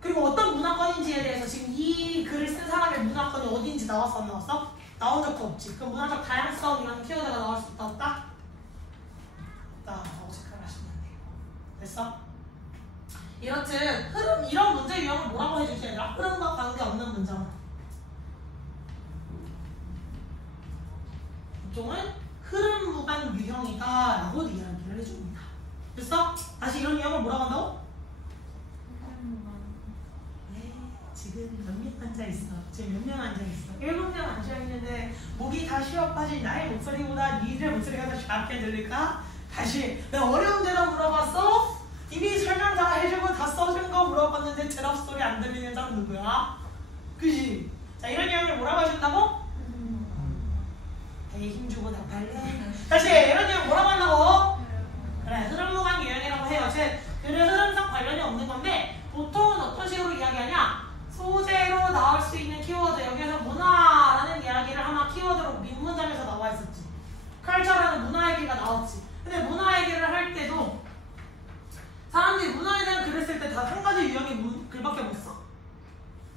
그리고 어떤 문화권인지에 대해서 지금 이 글을 쓴 사람의 문화권이 어디인지 나왔어 안 나왔어? 나온 적도 없지. 그럼 문화적 다양성이라는 키워드가 나올 수 있다 없다? 없다라고 체크를 하시면 돼요. 됐어? 이렇듯 흐름 이런 문제 유형을 뭐라고 해주셔야 되나? 흐름과 관계없는 문장. 보통은 흐름 무관 유형이다라고 이야기를 해줍니다. 됐어? 다시 이런 유형을 뭐라고 한다고? 네, 지금 몇 명 앉아있어? 지금 몇 명 앉아있어? 7명 앉아있는데 목이 다 쉬어 빠진 나의 목소리보다 니들의 목소리가 더 작게 들릴까? 다시 내가 어려운 대로 물어봤어? 이미 설명 다 해주고 다 써준 거 물어봤는데 드랍 소리 안 들리는 사람 누구야? 그지? 자 이런 유형을 뭐라고 해준다고? 배에 힘주고 나팔래? 다시 이런 유형 뭐라고 한다고? 그래 흐름무관 유형이라고 해요. 즉 글의 흐름상 관련이 없는 건데 보통은 어떤 식으로 이야기하냐? 소재로 나올 수 있는 키워드 여기에서 문화라는 이야기를 하나 키워드로 민문장에서 나와 있었지. 컬처라는 문화 얘기가 나왔지. 근데 문화 얘기를 할 때도 사람들이 문화에 대한 글을 쓸 때 다 한 가지 유형의 글밖에 못 써?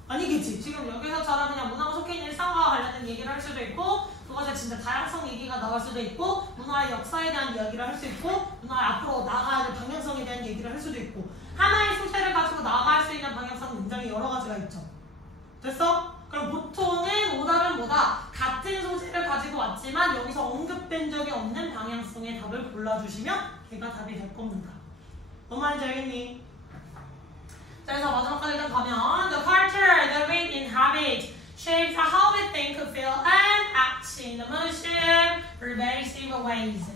아니겠지. 지금 여기서처럼 그냥 문화가 속해 있는 일상과 관련된 얘기를 할 수도 있고 그것에 진짜 다양성 얘기가 나올 수도 있고 문화의 역사에 대한 이야기를 할 수 있고 문화의 앞으로 나아가야 될 방향성에 대한 얘기를 할 수도 있고 하나의 소재를 가지고 나아갈 수 있는 방향성은 굉장히 여러 가지가 있죠. 됐어? 그럼 보통은 오답은 뭐다? 같은 소재를 가지고 왔지만 여기서 언급된 적이 없는 방향성의 답을 골라주시면 걔가 답이 될 겁니다. 뭔 말인지 알겠니? 자, 그래서 마지막까지 일단 가면 The culture that we inhabit shapes how we think, feel, and act in the most pervasive ways.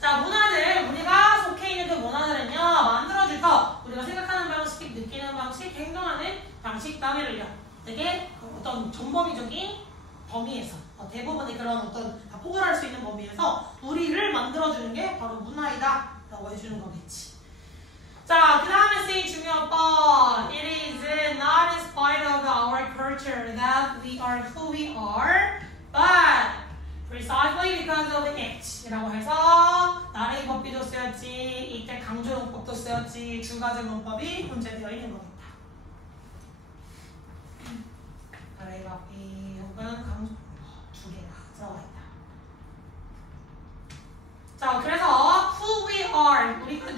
자, 문화들, 우리가 속해 있는 그 문화들은요 만들어줘서 우리가 생각하는 방식, 느끼는 방식, 행동하는 방식 따위를요 되게 어떤 전범위적인 범위에서 대부분의 그런 어떤 포괄할 수 있는 범위에서 우리를 만들어주는 게 바로 문화이다 라고 해주는 거겠지. 자, 그 다음에 쓰인 중요한 번. It is not in spite of our culture that we are who we are, but precisely because of it. 이라고 해서 나레이 법비도 쓰였지, 이때 강조용법도 쓰였지, 두 가지 문법이 문제되어 있는 거겠다. 나레이 법비 혹은 강조 두 개가 들어가 있다. 자, 그래서 who we are, 우리가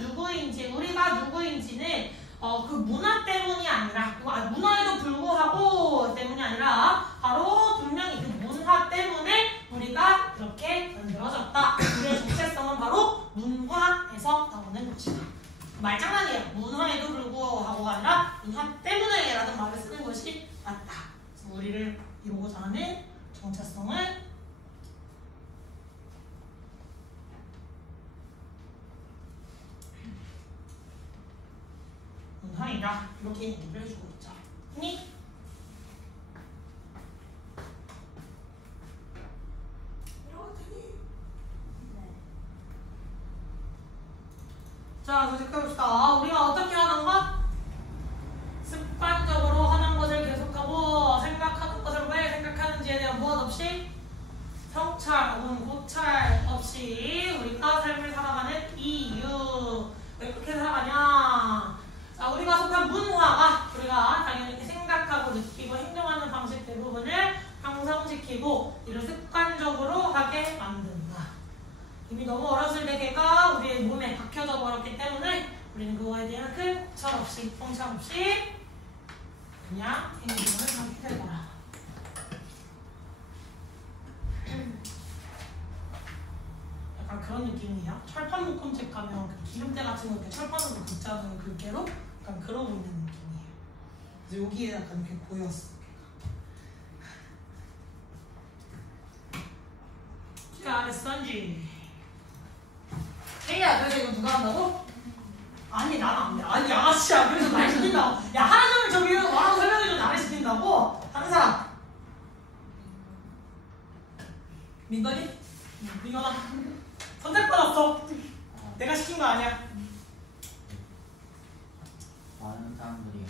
누구인지는 그 문화 때문이 아니라, 문화에도 불구하고 때문이 아니라 바로 분명히 그 문화 때문에 우리가 이렇게 만들어졌다. 우리의 정체성은 바로 문화에서 나오는 것이다. 말장난이에요. 문화에도 불구하고가 아니라 문화 때문에 라는 말을 쓰는 것이 맞다. 그래서 우리를 이루고자 하는 정체성은 문화이다. 이렇게 얘기를 해주고 있죠. 니? 자, 계속해봅시다. 우리가 어떻게 하는 것? 습관적으로 하는 것을 계속하고 생각하는 것을 왜 생각하는지에 대한 무엇 없이 성찰 혹은 고찰 없이 우리가 삶을 살아가는 이유. 왜 그렇게 살아가냐? 자, 우리가 속한 문화가 우리가 당연히 생각하고 느끼고 행동하는 방식 대부분을 형성시키고 이를 습관적으로 하게 만든다. 이미 너무 어렸을 때 걔가 우리의 몸에 박혀져 버렸기 때문에 우리는 그거에 대한 큰 고찰 없이, 성찰 없이 그냥 행동을 하게 될 거라. 약간 그런 느낌이에요. 철판 묶음책 가면 그 기름때 같은 거 이렇게 철판으로 긋자는 글귀로 약간 그러고 있는 느낌이에요. 그래서 여기에 약간 이렇게 보였어. 자, 됐었지. 혜야, 그래서 이거 누가 한다고? 아니, 난 안 돼. 아니, 아씨야. 그래서 날 시킨다고. 야, 하루 종일 저기 와라고 설명해줘. 나를 시킨다고? 하는 사람. 민건이? 이거나 선택받았어. 내가 시킨 거 아니야. 많은 사람들이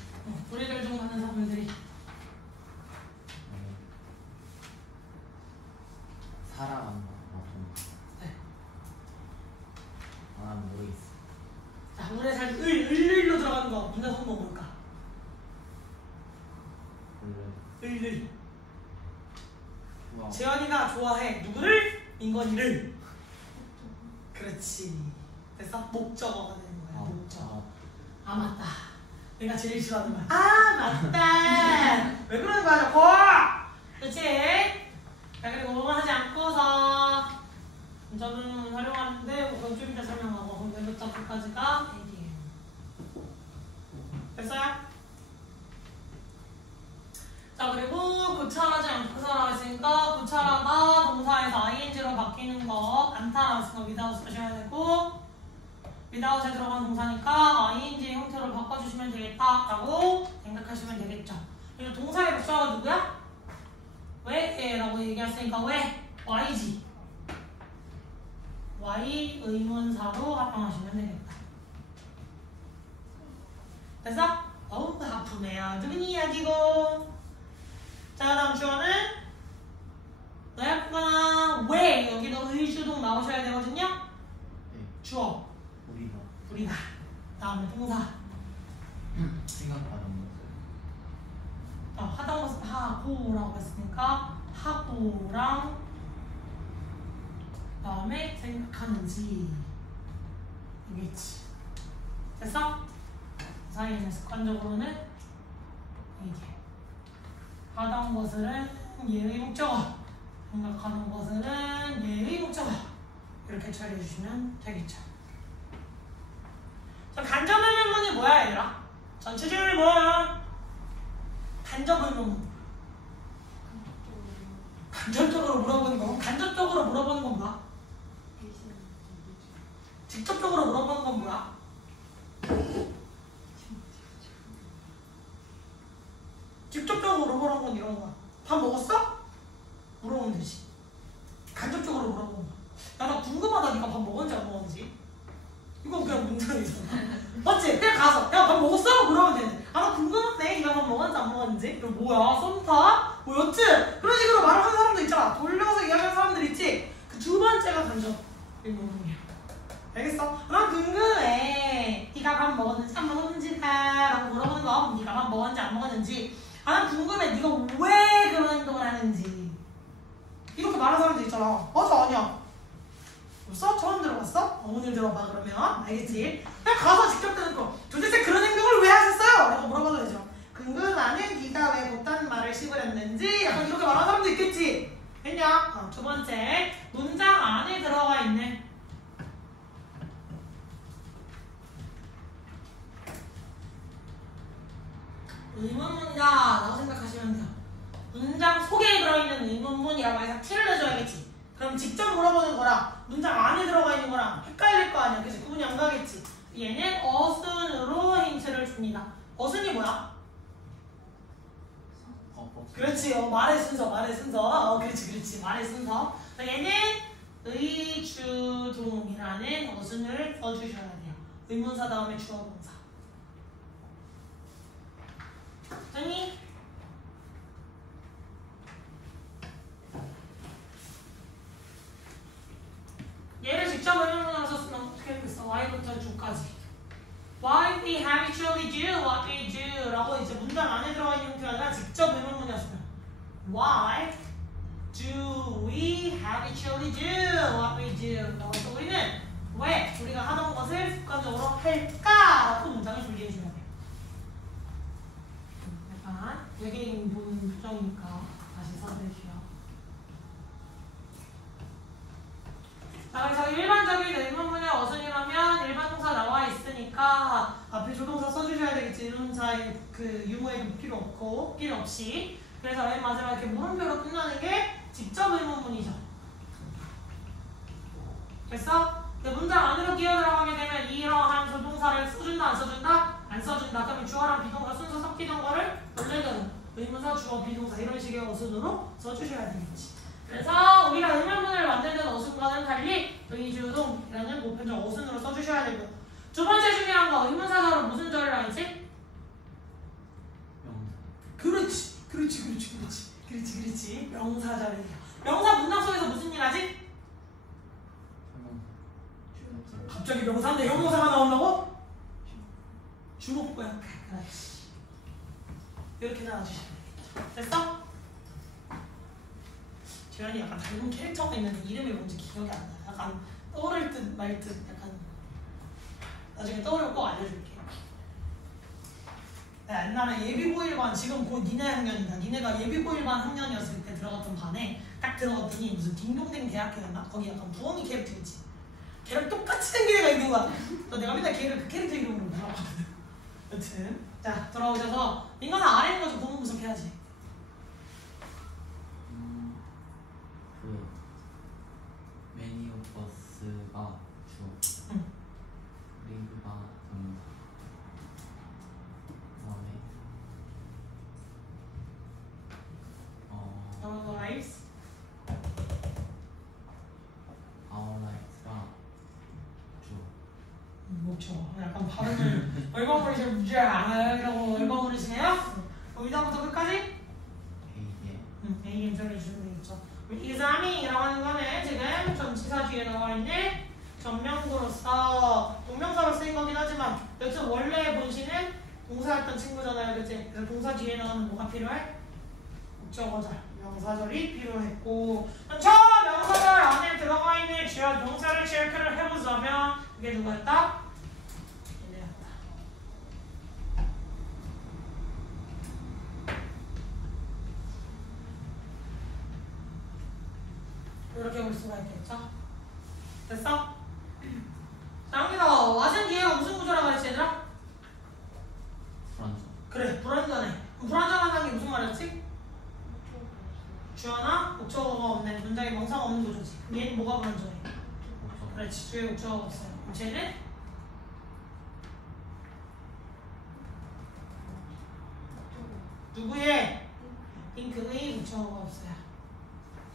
우리들 중 많은 사람들이 살아간다. 네. 난 모르겠어. 자, 물에 살 을로 들어가는 거 문제 성공 뭘까? 을. 와. 재현이가 좋아해. 누구를? 민건이를. 그렇지. 됐어? 목적어가 되는 거야. 목적어. 아 맞다. 내가 제일 싫어하는 말. 아 맞다. 왜 그러는 거야 자꾸? 그렇지? 자 그리고 뭐만 하지 않고서 저는 활용하는데 그건 좀 이따 설명하고 그럼 왼부터 끝까지가 ADM. 됐어요? 자 그리고 구차하지 않고서라고 했으니까 구차하다 동사에서 ing로 바뀌는 거 않다라고 했으니까 without 쓰셔야 되고 without에 들어간 동사니까 ing 형태로 바꿔주시면 되겠다라고 생각하시면 되겠죠. 그리고 동사의 목적어가 누구야? 왜? 라고 얘기했으니까 왜? y지. y 의문사로 활용하시면 되겠다. 됐어? 어우 아프네요. 누군 이야기고. 자 다음 주어는 너야 거나 왜 여기도 의주동 나오셔야 되거든요. 네. 주어 우리가 우리다. 다음에 동사 생각하는 것을 하던 것은 하고라고 했으니까 하고랑 다음에 생각하는지 이겠지. 됐어? 사이에는 습관적으로는 이게 하던 것은 예의 목적어, 생각하는 것은 예의 목적어 이렇게 처리해 주시면 되겠죠. 자, 간접 의문문이 뭐야 얘들아? 전체적으로 뭐야? 간접 의문문. 간접적으로 물어보는 거, 간접적으로 물어보는 건 뭐야? 직접적으로 물어보는 건 뭐야? 직접적으로 물어보는 건 이런 거야. 밥 먹었어? 물어보면 되지. 간접적으로 물어보는 거야. 야, 나 궁금하다. 네가 밥 먹었는지 안 먹었는지. 이건 그냥 문장이잖아. 맞지? 그냥 가서 야, 밥 먹었어? 물어보면 되는데 아, 나 궁금한데 네가 밥 먹었는지 안 먹었는지. 이거 뭐야? 썸타? 뭐였지? 그런 식으로 말을 하는 사람도 있잖아. 돌려서 이야기하는 사람들 있지? 그 두 번째가 간접 의문문이야. 알겠어? 나 궁금해. 네가 밥 먹었는지 안 먹었는지가 라고 물어보는 거. 네가 밥 먹었는지 안 먹었는지. 아, 난 궁금해. 네가 왜 그런 행동을 하는지. 이렇게 말하는 사람도 있잖아. 맞아, 아니야. 벌써? 처음 들어봤어? 오늘 들어봐 그러면. 알겠지? 그냥 가서 직접 듣는 거. 도대체 그런 행동을 왜 하셨어요? 라고 물어봐도 되죠. 궁금하는 네가 왜 못한 말을 씹으렸는지 약간 이렇게 말하는 사람도 있겠지? 됐냐? 두 번째. 문장 안에 들어가 있는 의문문이다 라고 생각하시면 돼요. 문장 속에 들어있는 의문문이라고 해서 티를 내줘야겠지. 그럼 직접 물어보는 거랑 문장 안에 들어가 있는 거랑 헷갈릴 거 아니야. 그치? 구분이 안 가겠지. 얘는 어순으로 힌트를 줍니다. 어순이 뭐야? 그렇지. 말의 순서, 말의 순서. 그렇지. 말의 순서. 얘는 의주동이라는 어순을 써주셔야 돼요. 의문사 다음에 주어 동사. 됐니? 얘를 직접 의문문으로 썼으면 어떻게 되겠어? Y부터 Ju까지. Why we habitually do what we do 라고 이제 문장 안에 들어가 있는 형태가 아니라 직접 의문문이었으면 Why do we habitually do what we do? 그래서 우리는 왜 우리가 하던 것을 습관적으로 할까? 라고 문장을 분리해줘야 돼. 약간 외계인 보는 표정이니까 다시 써드릴게요. 자, 그래서 일반적인 의문문의 어순이라면 일반 동사 나와 있으니까 앞에 조동사 써주셔야 되겠지. 의문사의 그 유무에도 필요 없이. 그래서 맨 마지막에 이렇게 물음표로 끝나는 게 직접 의문문이죠. 됐어? 문장 안으로 끼어 들어가게 되면 이러한 조동사를 써준다 안 써준다? 안 써준다. 그러면 주어랑 비동사 순서 섞이던 거를 원래는 의문사, 주어, 비동사 이런 식의 어순으로 써주셔야 되겠지. 그래서 우리가 의문문을 만들던 어순과 두 번째 중요한 거 의문사절은 무슨 절이라 했지? 명사. 그렇지. 명사절이야. 명사 문장 속에서 무슨 일 하지? 갑자기 명사인데 형용사가 나온다고? 주목구야. 그렇지. 이렇게 나와주시면 되겠다. 됐어? 재현이 약간 닮은 캐릭터가 있는데 이름이 뭔지 기억이 안 나. 약간 떠오를 듯 말 듯 약간 나중에 떠오르면 꼭 알려줄게. 나 옛날에 예비고일반 지금 곧 니네 학년이다. 니네가 예비고일반 학년이었을 때 들어갔던 반에 딱 들어갔더니 무슨 딩동댕 대학교였나? 거기 약간 부엉이 캐릭터 있지? 걔랑 똑같이 생긴 애가 있는 거야. 내가 맨날 걔를 그 캐릭터 이름으로 불러봤거든. 여튼 자 돌아오셔서 민건아 아래 있는 거 좀 보면 분석해야지. 그 매니오버스가 주. 응. 리그가 동사. 그다음에 Our lives. our lives가 주. 목초. 약간 발음을 얼버무리지 않아요. 이러고 얼버무리시네요. 여기다부터 끝까지? A에 A 인정해주시면 되겠죠. 이삼이라고 하는 거는 지금 전치사 뒤에 나와 있는 전명구로서 동명사로 쓰인 거긴 하지만 여튼 원래 본시는 동사였던 친구잖아요. 그치? 그래서 동사 뒤에 나오는 뭐가 필요해? 목적어절, 명사절이 필요했고 저 명사절 안에 들어가 있는 주요 동사를 체크를 해보자면 그게 누구였다? 얘네였다. 이렇게 볼 수가 있겠죠? 됐어? 자, 여기서 와준 뒤에가 무슨 구조라고 그랬지 얘들아? 불안정. 그래, 불완전해. 불완전하다는 게 무슨 말이었지? 주어나 목적어가 없는 문장에 명사가 없는 구조지. 얘는 뭐가 불완전해? 목적. 그렇지, 주에 목적어가 없어요. 그럼 쟤는? 누구의? 링크의 목적어가 없어요.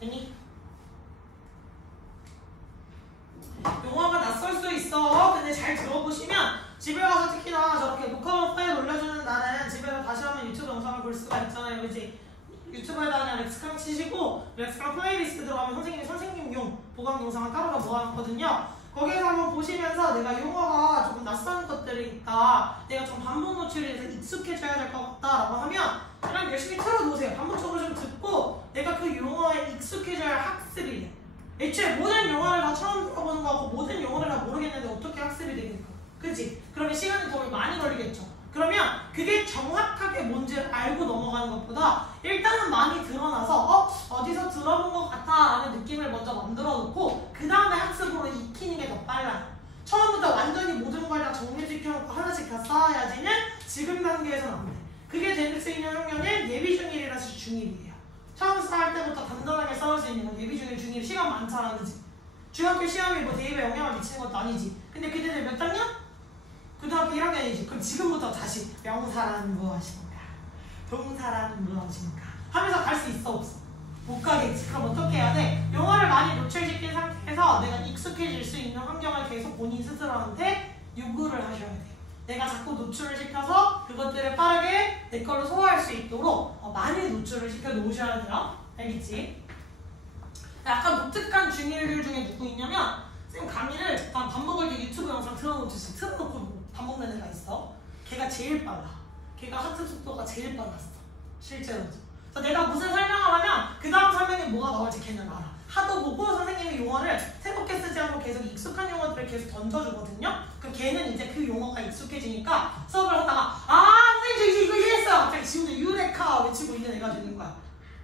됐니? 용어가 낯설 수 있어. 근데 잘 들어보시면 집에 가서 특히나 저렇게 녹화본 파일 올려주는 날은 집에서 다시 한번 유튜브 영상을 볼 수가 있잖아요. 그치? 유튜브에다 그냥 렉스캉 치시고 렉스캉 플레이리스트 들어가면 선생님이 선생님용 보강 영상을 따로 다 모아놨거든요. 거기에서 한번 보시면서 내가 용어가 조금 낯선 것들이 있다. 내가 좀 반복 노출이 돼서 익숙해져야 될 것 같다라고 하면 그냥 열심히 틀어놓으세요. 반복적으로 좀 듣고 내가 그 용어에 익숙해져야 할 학습이 돼. 애초에 모든 용어를 다 처음 들어보는 거고 모든 용어를 다 모르겠는데 어떻게 학습이 되겠니까? 그치? 그러면 시간이 더 많이 걸리겠죠. 그러면 그게 정확하게 뭔지를 알고 넘어가는 것보다 일단은 많이 드러나서 어디서 들어본 것 같아 라는 느낌을 먼저 만들어 놓고 그 다음에 학습으로 익히는 게 더 빨라요. 처음부터 완전히 모든 걸 다 정리시켜놓고 하나씩 다 쌓아야지는 지금 단계에서는 안 돼. 그게 될 수 있는 학년은 예비 중일이라서 중일이에요. 처음 쌓을 때부터 단단하게 쌓을 수 있는 건 예비 중일 중일 시간 많잖아. 그치? 중학교 시험이 뭐 대입에 영향을 미치는 것도 아니지. 근데 그때들 몇 학년? 고등학교 1학년이지. 그럼 지금부터 다시 명사란 무엇인가? 동사란 무엇인가? 하면서 갈 수 있어 없어? 못 가겠지. 그럼 어떻게 해야 돼? 용어를 많이 노출시킨 상태에서 내가 익숙해질 수 있는 환경을 계속 본인 스스로한테 요구를 하셔야 돼요. 내가 자꾸 노출을 시켜서 그것들을 빠르게 내 걸로 소화할 수 있도록 많이 노출을 시켜 놓으셔야 돼요. 알겠지? 약간 독특한 중일들 중에 누구 있냐면 쌤 강의를 반복을 유튜브 영상 틀어놓듯이 틀어놓고 밥 먹는 애가 있어. 걔가 제일 빨라. 걔가 학습 속도가 제일 빨랐어. 실제로도. 그래서 내가 무슨 설명을 하면 그 다음 설명에 뭐가 나올지 걔는 알아. 하도 보고 선생님이 용어를 새롭게 쓰지 않고 계속 익숙한 용어들을 계속 던져주거든요. 그럼 걔는 이제 그 용어가 익숙해지니까 수업을 하다가 선생님 저 이거 이해했어요. 갑자기 지금도 유레카 외치고 있는 애가 되는 거야.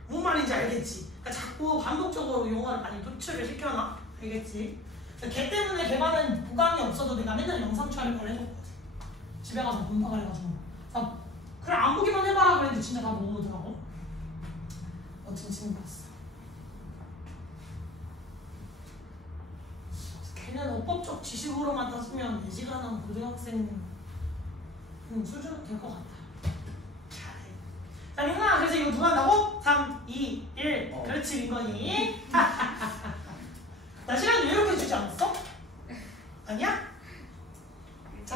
뭔 말인지 알겠지? 그러니까 자꾸 반복적으로 용어를 많이 노출을 시켜놔. 알겠지? 걔 때문에 걔반은 보강이 없어도 내가 맨날 영상 촬영을 해줬거든. 집에 가서 본다고 해가지고. 그래 안 보기만 해봐라 그랬는데 진짜 다 모으더라고. 멋진 친구였어. 걔는 어법적 지식으로만 땄으면 내지간한 고등학생 수준은 될 것 같아. 잘해. 자 민건아 그래서 이거 누가 한다고? 3, 2, 1 그렇지 민건이. 나 시간 왜 이렇게 주지 않았어? 아니야? 자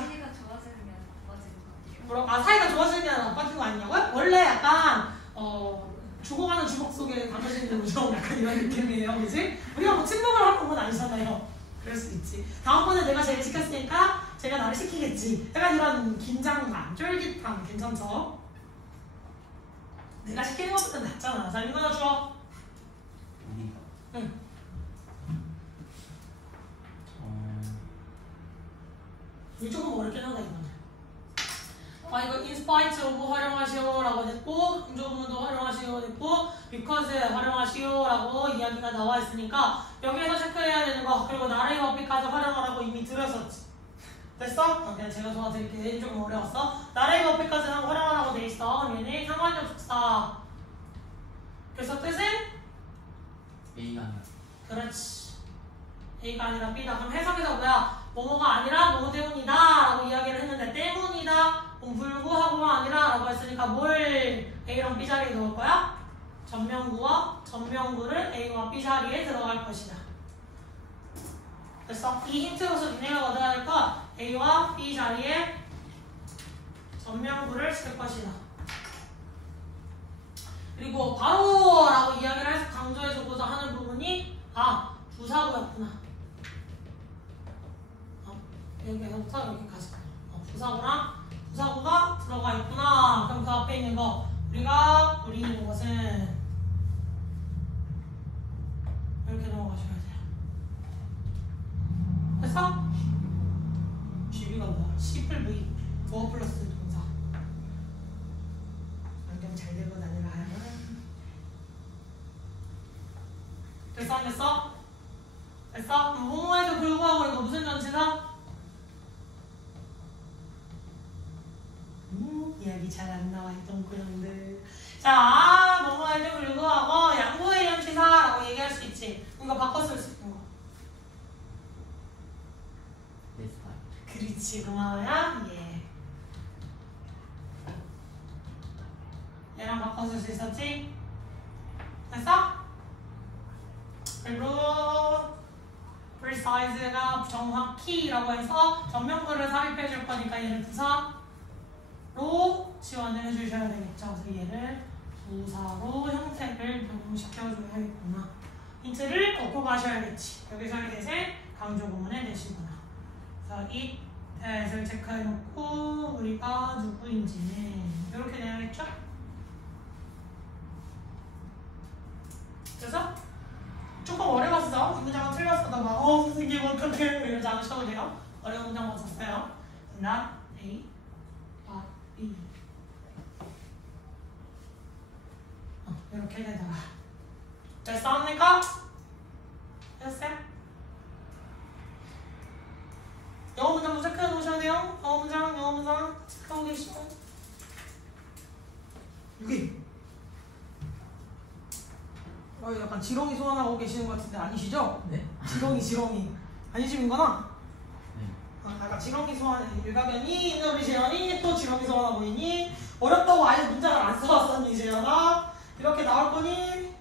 이런 느낌이에요, 그지? 우리가 뭐 침묵을 하는 건 아니잖아요. 그럴 수 있지. 다음번에 내가 제일 시켰으니까 제가 나를 시키겠지. 약간 이런 긴장감, 쫄깃함 괜찮죠? 내가 시키는 것보다 낫잖아. 자, 이거 하나 줘. 우리. 응. 이거 조금 어렵긴 하다 이거는. 이거 in spite of 활용하시오라고 됐고 긍정문도 활용하시오 됐고 because 활용하시오라고 이야기가 나와 있으니까 여기에서 체크해야 되는 거 그리고 나의 법비까지 활용하라고 이미 들었었지. 됐어? 그냥 제가 도와드릴게. 좀 어려웠어. 나의 법비까지 활용하라고 돼 있어. 얘네 상관이 없어. 그래서 뜻은? A가 아니라. 그렇지. A가 아니라 B다. 그럼 해석에서 뭐야? 뭐뭐가 아니라 뭐뭐 때문이다 라고 이야기를 했는데 때문이다 불구하고가 아니라 라고 했으니까 뭘 A랑 B 자리에 넣을 거야? 전명구와 전명구를 A와 B 자리에 들어갈 것이다. 됐어? 이 힌트로서 니네가 얻어야 될 건 A와 B 자리에 전명구를 쓸 것이다. 그리고 바로 라고 이야기를 해서 강조해주고자 하는 부분이 부사구였구나. 여기서부터 여기까지. 부사구가 들어가 있구나. 그럼 그 앞에 있는 거 우리가 그리는 것은 이렇게 넘어가셔야 돼요. 됐어? GB가 뭐야? C+V 부어 플러스 동사. 안경 잘 들고 다니라 하면 됐어? 안 됐어? 됐어? 뭐뭐에도 불구하고 이거 무슨 전치사? 이야기 잘 안 나와 있던 구형들. 자, 뭐뭐에도 불구하고 양보의 전치사라고 얘기할 수 있지. 이거 바꿔 쓸 수 있는 거. 그렇지, 고마워요. 예. 얘랑 바꿔 쓸 수 있었지? 됐어? 그리고 precise가 정확히라고 해서 전명구를 삽입해 줄 거니까 얘를 부사로 지원을 해주셔야 되겠죠. 그래서 얘를 부사로 형태를 적용시켜줘야겠구나. 힌트를 얻고 가셔야겠지. 여기서의 대신 강조 구문에 내시구나. 그래서 it을 체크해놓고 우리가 누구인지는 이렇게 내야겠죠? 그래서 조금 어려웠어. 이 문장은 틀렸어. 나 막 선생님 어떡해 이러지 않으셔도 돼요. 어려운 문장 맞았어요. not A, but B. 이렇게 되다가 됐습니까? 됐어요? 영어 문장도 체크해 놓으셔야 돼요. 영어 문장 체크하고 계시고 여기 약간 지렁이 소환하고 계시는 것 같은데 아니시죠? 네? 지렁이 아니시는구나? 네. 아까 지렁이 소환 일가견이 있는 우리 재현이 또 지렁이 소환하고 있니? 어렵다고 아예 문장을 안 써왔었니 재현아? 이렇게 나올 거니?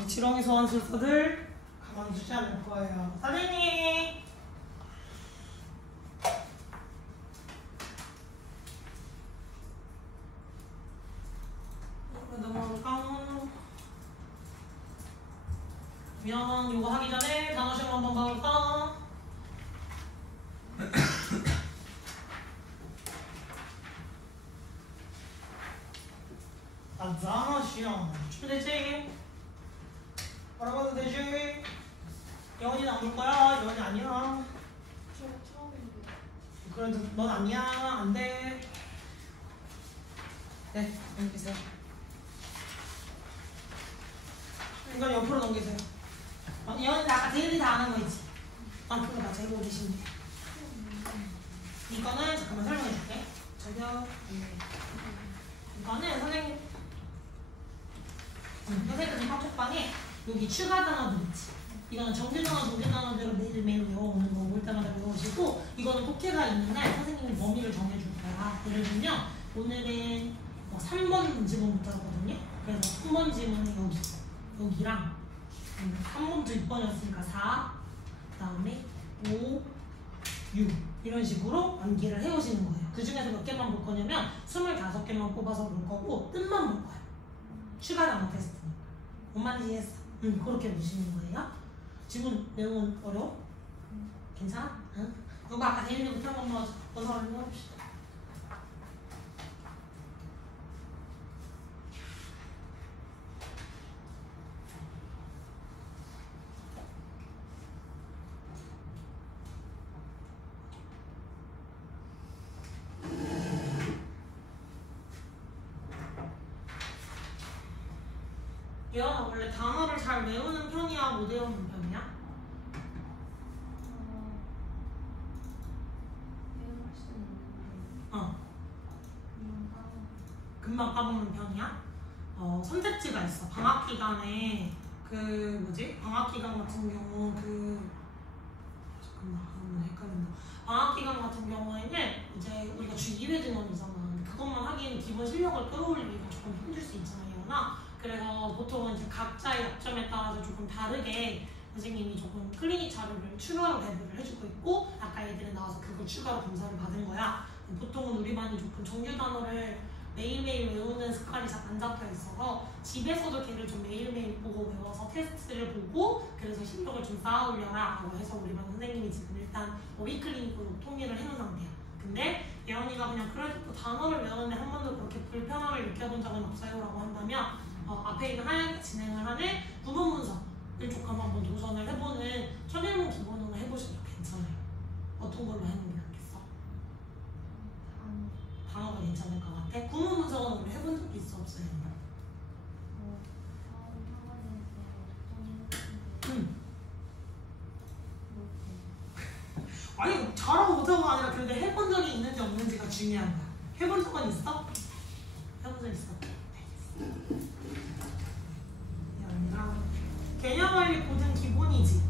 이 지렁이 소환 술사들 가만히 두지 않을 거예요. 선생님! 그러면 이거 하기 전에 단어 시험 한번 봐볼까? 단어 시험 준비됐지? 알아봐도 되지? 영원이는 안 볼 거야? 영원이 아니야. 저 처음인데. 그래도 넌 아니야. 안 돼. 네, 넘기세요. 이건 옆으로 넘기세요. 영원이 아까 데일리 다 아는 거 있지? 그거 다 재고 계신데. 이거는 잠깐만 설명해 줄게. 저기요. 이거는 선생님 카톡방에 여기 추가 단어들 있지. 이거는 정규 단어대로 매일매일 외워오는 거 올 때마다 외워오시고 이거는 독해가 있는 날 선생님이 범위를 정해줄 거야. 예를 들면 오늘은 3번 지문부터 하거든요. 그래서 3번 지문은 여기랑 3번부터 6번이었으니까 4, 그 다음에 5, 6 이런 식으로 암기를 해오시는 거예요. 그 중에서 몇 개만 볼 거냐면 25개만 뽑아서 볼 거고 뜻만 볼 거예요. 추가 단어 테스트니까. 뭔 말인지 이해했어? 그렇게 보시는 거예요. 지금 내용은 어려워? 괜찮아? 응? 이거 아까 대인이 못한 것만 원서를 해봅시다. 예언아 원래 단어를 잘 외우는 편이야? 못 외우는 편이야? 배워갈 수 있는데 어. 금방 까먹어. 금방 까먹는 편이야? 선택지가 있어. 방학 기간에 그 뭐지? 방학 기간 같은 경우 잠깐만 헷갈린다. 방학 기간 같은 경우에는 이제 우리가 주 2회 등원이잖아. 근데 그것만 하기에는 기본 실력을 끌어올리기가 조금 힘들 수 있잖아, 예언아. 그래서 보통은 이제 각자의 약점에 따라서 조금 다르게 선생님이 조금 클리닉 자료를 추가로 배부를 해주고 있고 아까 애들이 나와서 그걸 추가로 검사를 받은 거야. 보통은 우리 반이 조금 정규 단어를 매일매일 외우는 습관이 잘 안 잡혀 있어서 집에서도 걔를 좀 매일매일 보고 외워서 테스트를 보고 그래서 실력을 좀 쌓아올려라 라고 해서 우리 반 선생님이 지금 일단 위클리닉으로 통일을 해놓은 상태야. 근데 예언이가 그냥 그래도 또 단어를 외우는데 한 번도 그렇게 불편함을 느껴본 적은 없어요 라고 한다면 앞에 있는 하얀 진행을 하는 구문 분석을 조금 한번 도전을 해보는 천일문 기본으로 해보셔도 괜찮아요. 어떤 걸로 해보는 게 낫겠어? 단어가 괜찮을 것 같아? 구문 분석은 우리 해본 적이 있어 없어요? 아니 잘하고 못하고가 아니라 그래도 해본 적이 있는지 없는지가 중요한 거야. 해본 적은 있어? 해본 적 있어? 개념원리 고등 기본이지.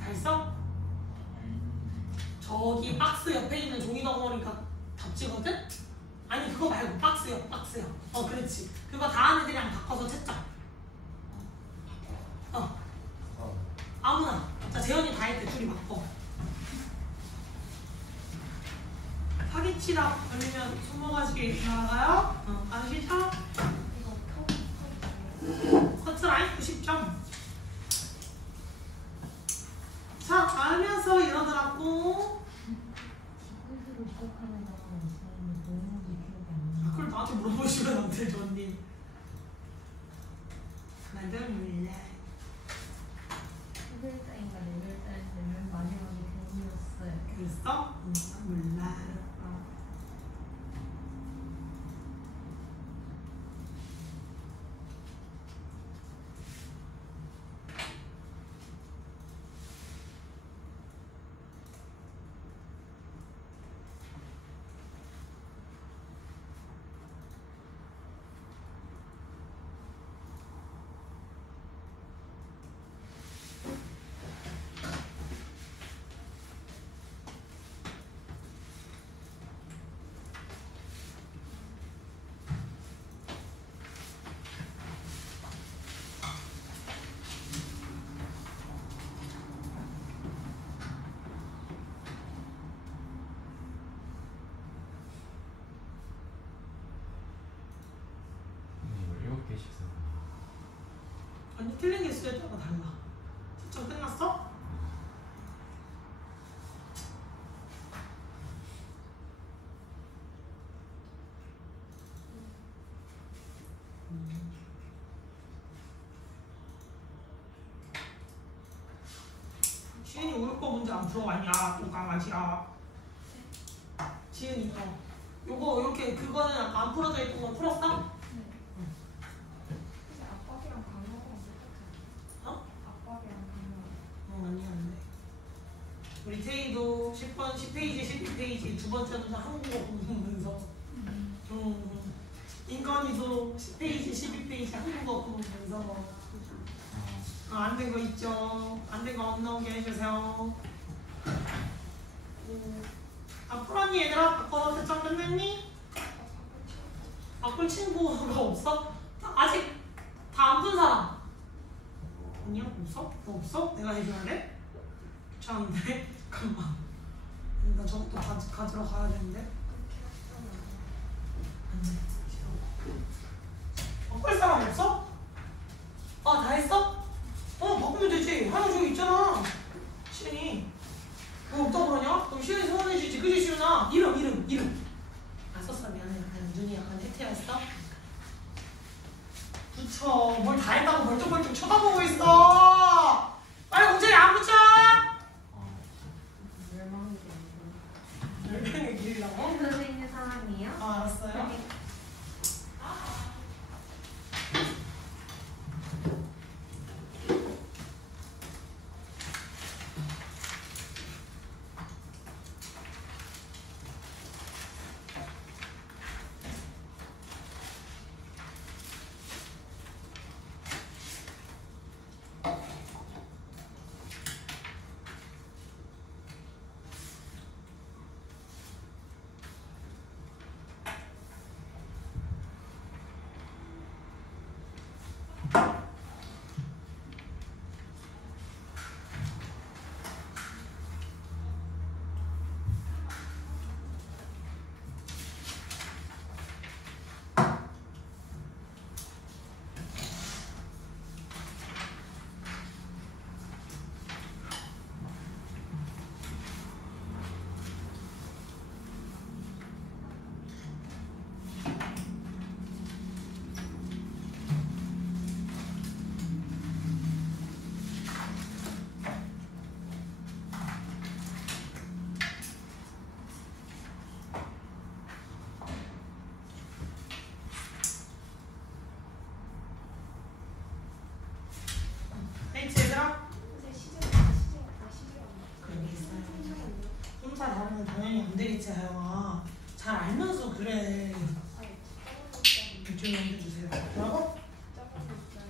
다 있어? 저기 박스 옆에 있는 종이 덩어리가 답지거든? 아니 그거 말고 박스요. 그렇지. 그거 다른 애들이랑 바꿔서 채점. 아무나. 자 재현이 다 했대. 둘이 바꿔. 사기치다 걸리면 숨어가지고 나가요. 아시죠? 커트라인 90점. 자, 알면서 이러더라고. 그걸 나한테 물어보시면 안 되죠, 언니. 나도 몰라. 1글자인가 4글자인데 맨 마지막에 괜히였어요. 그랬어? 몰라. 아니 틀린 개수에 따라 달라. 채점 끝났어? 지은이 오늘 거 문제 안 풀어봤냐? 또 강아지야. 지은이 거. 요거 이렇게 그거는 아까 안 풀어져 있던 거 풀었어? 압박이랑 강요하고 똑같아요. 압박이랑 강요. 아니 안 돼. 우리 태희도 10번, 10페이지, 12페이지 두 번째 문제 한국어 보면서 인건이도 10페이지, 12페이지 한국어 보면서 안 된 거 있죠? 안 된 거 안 나오게 해주세요. 풀었니 얘들아? 바꿔서 채점 끝냈니? 바꿀 친구가 없어? 아직 다 안 푼 사람? 아니야? 없어? 너 없어? 내가 해줘야 돼? 귀찮은데? 잠깐만. 나 저것도 가지러 가야 되는데? 안 돼. 바꿀 사람 없어? 다 했어? 바꾸면 되지. 하나 저기 있잖아. 시은이. 왜 없다고 그러냐? 그럼 시은이 소원해주지. 그지, 시은아? 이름. 안 썼어. 미안해. 그냥 눈이 약간 해태였어? 붙여. 뭘 다 했다고 멀뚱멀뚱 쳐다보고 있어. 빨리 공장에 안 붙여. 멸망의 길이라고? 그래서 있는 상황이에요? 알았어요. 네. 얘들아? 그런 게 있어요. 혼자 다루면 당연히 안 되겠지, 하영아. 잘 알면서 그래. 이쪽에 넘겨주세요. 뭐라고?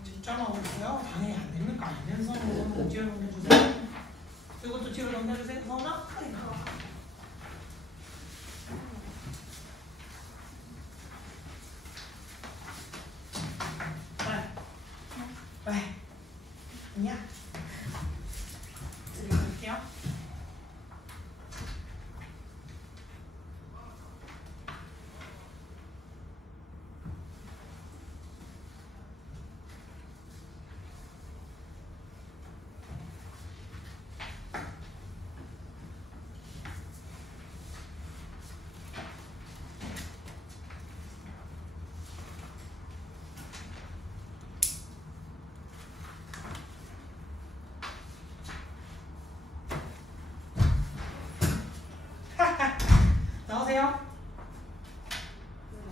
집중하고 있어요? 당연히 안 됩니까? 알면서 뒤로 넘겨주세요. 이것도 뒤로 넘겨주세요. 서은아? 왜? 아니야? 드릴게요. 나오세요.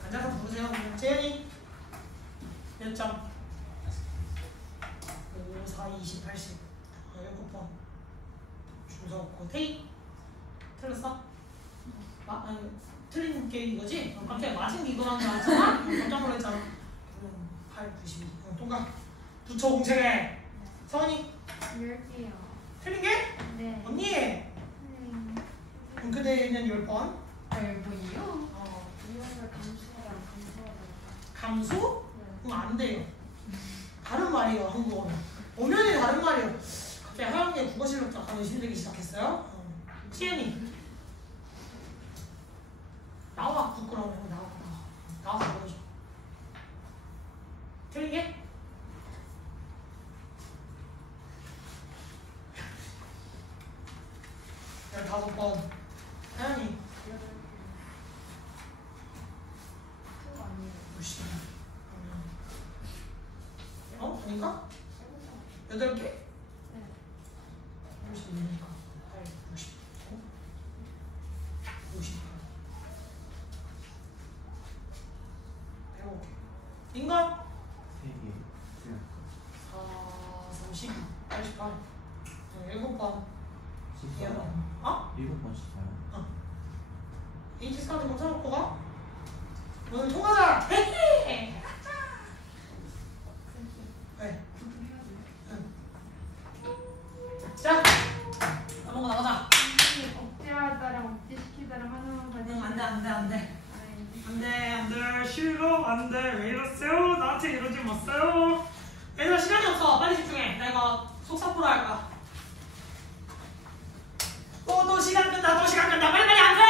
앉아서 부르세요. 재현이 몇 점? 5, 4, 20, 80 7번 준서 태희 틀렸어? 아니 틀린 게 이거지? 갑자기 맞은 게 이거라는 거 알잖아? 깜짝 놀랐잖아. 8, 92 동가 붙여 공책에. 서은이 10개요. 틀린 게? 네. 언니 잉크대에 있는 10번 뭐요? 이용을 감수랑 감수하다. 감수? 네. 그럼 안 돼요. 다른 말이에요, 한국어는. 엄연히 다른 말이에요. 갑자기 하영이의 국어 실력 약간 의심되기 시작했어요. 시은이. 나와, 부끄러워. 나와서 보여줘. 틀린 게? 열다섯 번. 하영이. 그거 아니에요. 무시. 아닌가? 8개? 네. 52니까 8, 60, 50. 105개. 인간? 3개. 4, 32, 88. 7번. 14. 어? 7번 14요. HS한테 검사 놓고 가? 오늘 통화자! 헤헤! 왜? 자! 넘어가 나가자. 억제하다랑 억제시키다랑 하나만 가지고. 안돼 싫어 안돼 왜 이러세요? 나한테 이러지 마세요. 얘들아 시간이 없어 빨리 집중해. 나 이거 속사포로 할까. 또 시간 끝나 빨리 앉아.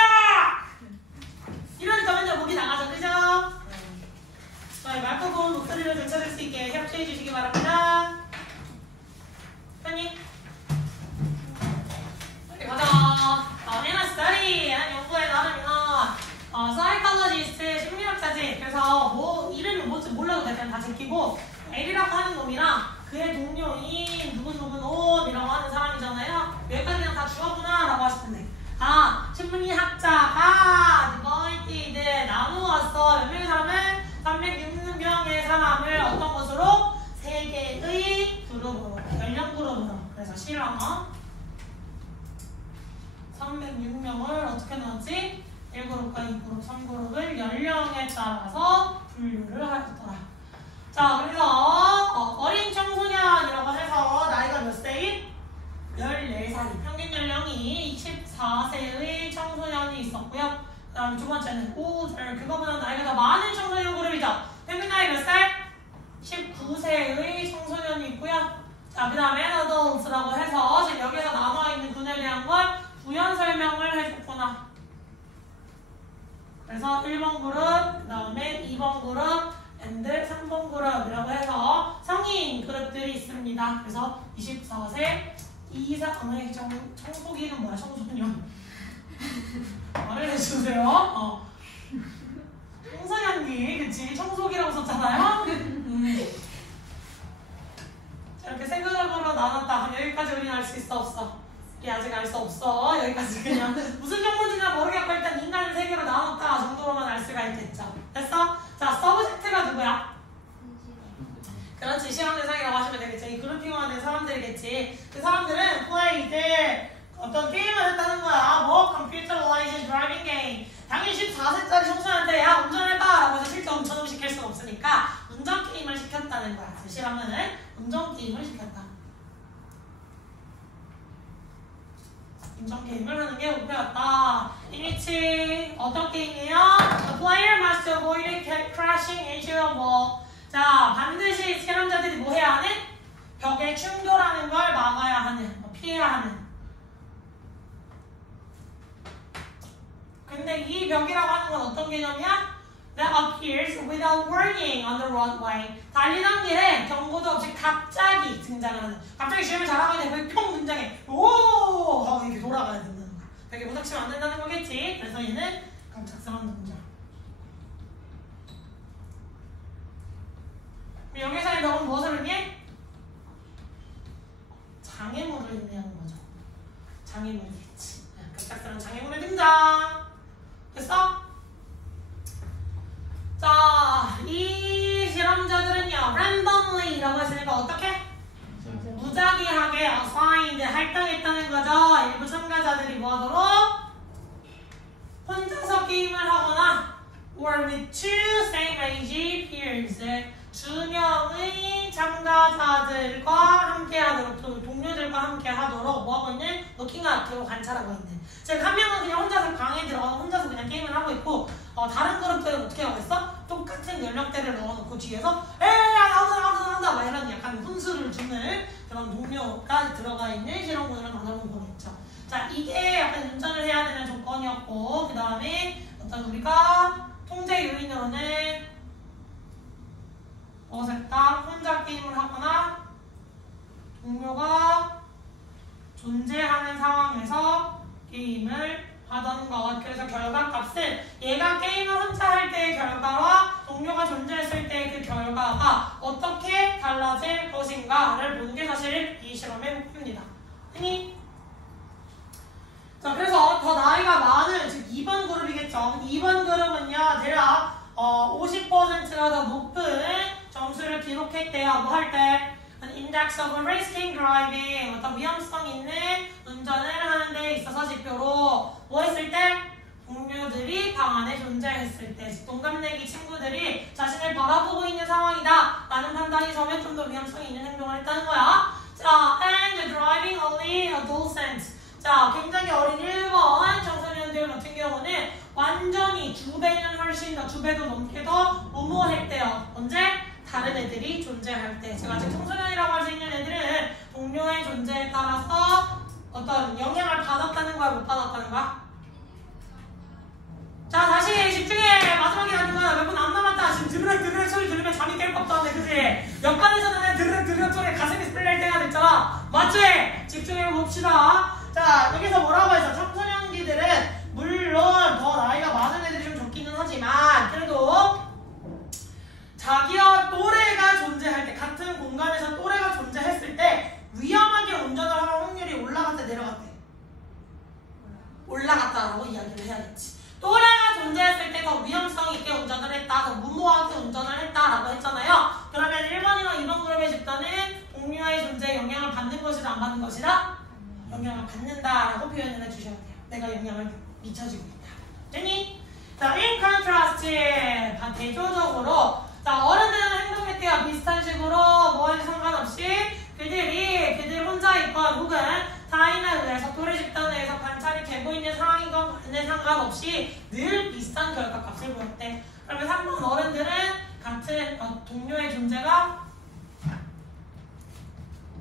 이러니까 맨날 목이 나가죠 그죠? 자, 맑고 고운 목소리를 되찾을 수 있게 협조해 주시기 바랍니다. 편히 가자. in a study, 한 연구에 따르면 사이콜로지스트 심리학자지. 그래서 뭐 이름이 뭔지 몰라도 돼. 그냥 다 제끼고 L이라고 하는 놈이랑 그의 동료인 누구누구는 온이라고 하는 사람이잖아요. 여기까지 그냥 다 주어구나 라고 하시면 돼. 심리학자가 디바이티드 나누었어. 몇 명의 사람을 306명의 사람을 어떤 것으로? 세 개의 그룹으로, 연령 그룹으로. 그래서 실험 306명을 어떻게 넣었지? 1그룹과 2그룹, 3그룹을 연령에 따라서 분류를 하였더라. 자, 그래서 어린 청소년이라고 해서 나이가 몇 세인? 14살이. 평균 연령이 24세의 청소년이 있었고요. 그 다음에 두 번째는 그거보다 나이가 더 많은 청소년 그룹이죠. 평균 나이 몇 살? 19세의 청소년이 있고요. 자, 그 다음에 adults라고 해서 지금 여기서 나눠있는 군에 대한 걸 부연 설명을 해줬구나. 그래서 1번 그룹, 그 다음에 2번 그룹, and 3번 그룹이라고 해서 성인 그룹들이 있습니다. 그래서 24세 이상의 청소기는 뭐야? 청소년. 말을 해주세요. 청소년기, 그치? 청소기라고 썼잖아요? 이렇게 세 그룹으로 나눴다. 그럼 여기까지 우리는 알 수 있어, 없어? 우리 아직 알 수 없어. 여기까지 그냥 무슨 정보인지는 모르겠고 일단 인간을 세 개로 나눴다 정도로만 알 수가 있겠죠. 됐어? 자, 서브젝트가 누구야? 그렇지, 실험 대상이라고 하시면 되겠지. 이 그룹핑화된 사람들이겠지. 그 사람들은 플레이들 어떤 게임을 했다는 거야. 뭐? Computerized Driving Game. 당연히 14세짜리 청소년한테 야 운전해봐 라고 해서 실제 운전을 시킬 수는 없으니까 운전 게임을 시켰다는 거야. 그 실험은 운전 게임을 시켰다. 운전 게임을 하는 게 목표였다. 이미치 어떤 게임이에요? The player must avoid crashing into a wall. 자, 반드시 실험자들이 뭐 해야 하는? 벽에 충돌하는 걸 막아야 하는, 피해야 하는. 근데 이 벽이라고 하는 건 어떤 개념이야? That appears without warning on the roadway. 달리던 길에 경고도 없이 갑자기 등장을 하는. 갑자기 주행을 잘하게 되면 평 등장해. 오! 하고 이렇게 돌아가야 된다는 거야. 벽에 부닥치면 안 된다는 거겠지? 그래서 얘는 갑작스러운 등장. 여기서의 벽은 무엇을 의미해? 장애물을 의미하는 거죠. 장애물이겠지. 갑작스러운 장애물의 등장. 됐어? 자, 이 실험자들은요, randomly라고 했으니까 어떻게? 무작위하게 assigned 할당했다는 거죠. 일부 참가자들이 뭐 하도록? 혼자서 게임을 하거나 or with two same age peers. 두 명의 참가자들과 함께 하도록, 동료들과 함께 하도록 뭐 하고 있는? looking 관찰하고 있는. 즉, 한 명은 그냥 혼자서 방에 들어가서 혼자서 그냥 게임을 하고 있고, 다른 그룹들은 어떻게 하고 있어? 똑같은 연령대를 넣어놓고 뒤에서 에야 나온다 막 이런 약간 훈수를 주는 그런 동료가 들어가 있는 실험군을 만들어본 거겠죠. 자, 이게 약간 운전을 해야 되는 조건이었고, 그 다음에 어떤 우리가 통제 요인으로는 어색다 혼자 게임을 하거나 동료가 존재하는 상황에서 게임을 하던 것. 그래서 결과값은 얘가 게임을 혼자 할 때의 결과와 동료가 존재했을 때의 그 결과가 어떻게 달라질 것인가를 보는 게 사실 이 실험의 목표입니다. 아니? 자, 그래서 더 나이가 많은, 즉 2번 그룹이겠죠. 2번 그룹은요, 대략 50%가 더 높은 점수를 기록했대요. 뭐 할 때? Index of Risking Driving, 어떤 위험성 있는 운전을 하는 데 있어서 지표로 뭐 했을 때? 동료들이 방 안에 존재했을 때, 동갑내기 친구들이 자신을 바라보고 있는 상황이다 라는 판단이 서면 좀 더 위험성이 있는 행동을 했다는 거야. 자, and driving only adolescents. 자, 굉장히 어린 1번 청소년들 같은 경우는 완전히 2배는 훨씬 더, 2배도 넘게 더 무모했대요. 언제? 다른 애들이 존재할 때. 제가 아직 청소년이라고 할 수 있는 애들은 동료의 존재에 따라서 어떤 영향을 받았다는 거야, 못 받았다는 거야? 자, 다시 집중해. 마지막에 하는 거야. 몇 분 안 남았다. 지금 들으라 소리 들으면 봅시다. 자, 여기서 뭐라고 해서 청소년기들은 물론 더 나이가 많은 애들이 좀 적기는 하지만 그래도 자기와 또래가 존재할 때, 같은 공간에서 또래가 존재했을 때 위험하게 운전을 하는 확률이 올라갔대, 내려갔대? 올라갔다라고 이야기를 해야겠지. 또래가 존재했을 때 더 위험성 있게 운전을 했다, 더 무모하게 운전을 했다라고 했잖아요. 그러면 1번이랑 2번 그룹의 집단은 동료의 존재에 영향을 받는 것이다, 안 받는 것이다? 영향을 받는다라고 표현을 해주셔야 돼요. 내가 영향을 미쳐주고 있다. 됐니? 자, in contrast, 대조적으로 자, 어른들은 행동의 때와 비슷한 식으로 뭐에 상관없이 그들 혼자 있건 혹은 타인에 의해서 또래 집단에 의해서 관찰이 되고 있는 상황이건 관에 상관없이 늘 비슷한 결과값을 보였대. 그러면 3번 어른들은 같은 동료의 존재가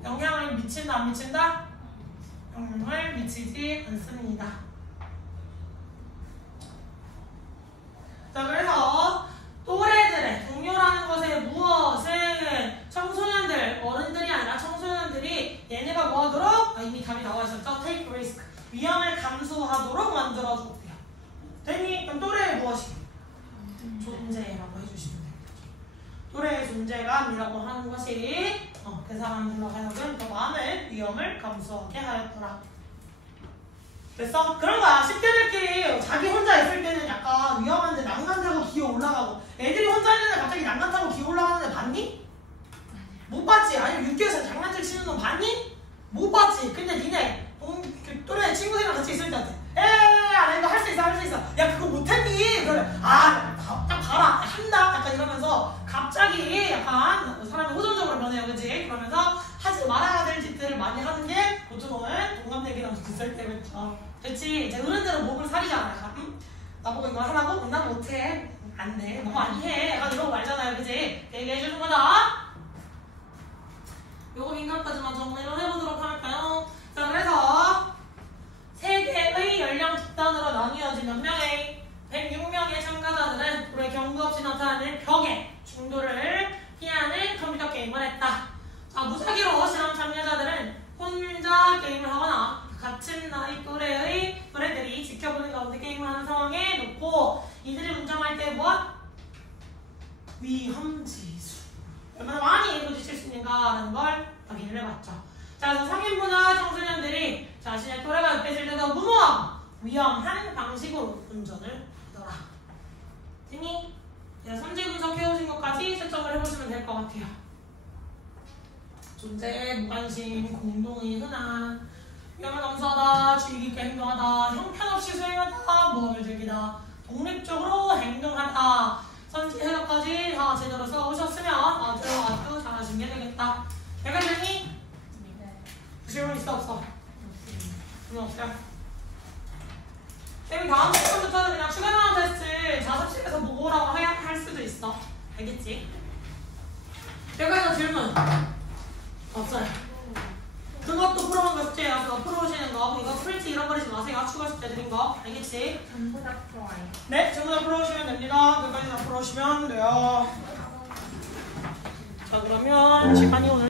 영향을 미친다, 안 미친다? 영향을 미치지 않습니다. 자, 그래서 또래들의 동료라는 것의 무엇은 청소년들, 어른들이 아니라 청소년들이 얘네가 뭐하도록? 이미 답이 나와 있었죠. take risk, 위험을 감수하도록 만들어줬대요. 됐니? 그럼 또래의 무엇이? 존재라고 해주시면 됩니다. 또래의 존재감이라고 하는 것이 그 사람들로 하여금 더 많은 위험을 감수하게 하였더라. 됐어? 그런 거야. 10대들끼리 자기 혼자 있을 때는 약간 위험한데 난간 타고 기어 올라가고, 애들이 혼자 있는데 갑자기 난간 타고 기어 올라가는 애 봤니? 못 봤지? 아니면 육교에서 장난질 치는 놈 봤니? 못 봤지? 근데 니네 또래 친구들이랑 같이 있을 때 나 이거 할 수 있어, 할 수 있어. 야, 그거 못했니? 그래. 딱 봐라. 한다. 약간 이러면서 갑자기 약간 사람이 호전적으로 변해요. 그치? 그러면서 하지 말아야 될 짓들을 많이 하는 게 보통은 동갑내기랑 비쌀 때겠죠. 그치? 이제 어른들은 목을 사리잖아. 응? 나보고 이거 하라고? 난 못해. 안 돼. 너무 많이 해. 약간 이러고 말잖아요. 그치? 얘기해주는 거다. 요거 민감까지만 정리를 해보도록 할까요? 자, 그래서 세계의 연령 집단으로 나뉘어진 몇 명의 106명의 참가자들은 우리 경고 없이 나타나는 벽에 중도를 피하는 컴퓨터 게임을 했다. 자, 무작위로 실험 참여자들은 혼자 게임을 하거나 같은 나이 또래들이 지켜보는 가운데 게임을 하는 상황에 놓고 이들이 운전할 때 무엇? 위험지수, 얼마나 많이 부딪힐 수 있는가라는 걸 확인을 해봤죠. 자, 그래서 성인부나 청소년들이 자신의 또래가 옆에 있을 때도 무모하고 위험한 방식으로 운전을 하더라. 됐니? 선지 분석해오신 것까지 채점을 해보시면 될 것 같아요. 존재, 무관심, 공동의 흔한, 위험을 감수하다, 주의 깊게 행동하다, 형편없이 수행하다, 모험을 즐기다, 독립적으로 행동하다. 선지 해석까지 다 제대로 써오셨으면 아주 잘하신 게 되겠다. 여기까지 됐니? 질문 있어, 없어? 질문 없어요? 쌤이 다음 시간부터는 그냥 추가 나온 테스트 자습실에서 보고라고 할 수도 있어. 알겠지? 여기까지 질문 없어요. 그것도 풀어본 거 숙제예요. 그거 풀어오시는 거. 이거 풀지 잃어버리지 마세요. 추가 숙제 드린 거. 알겠지? 전부 다 풀어와요. 네, 전부 다 풀어오시면 됩니다. 그까지 다 풀어오시면 돼요. 자, 그러면 시간이 오늘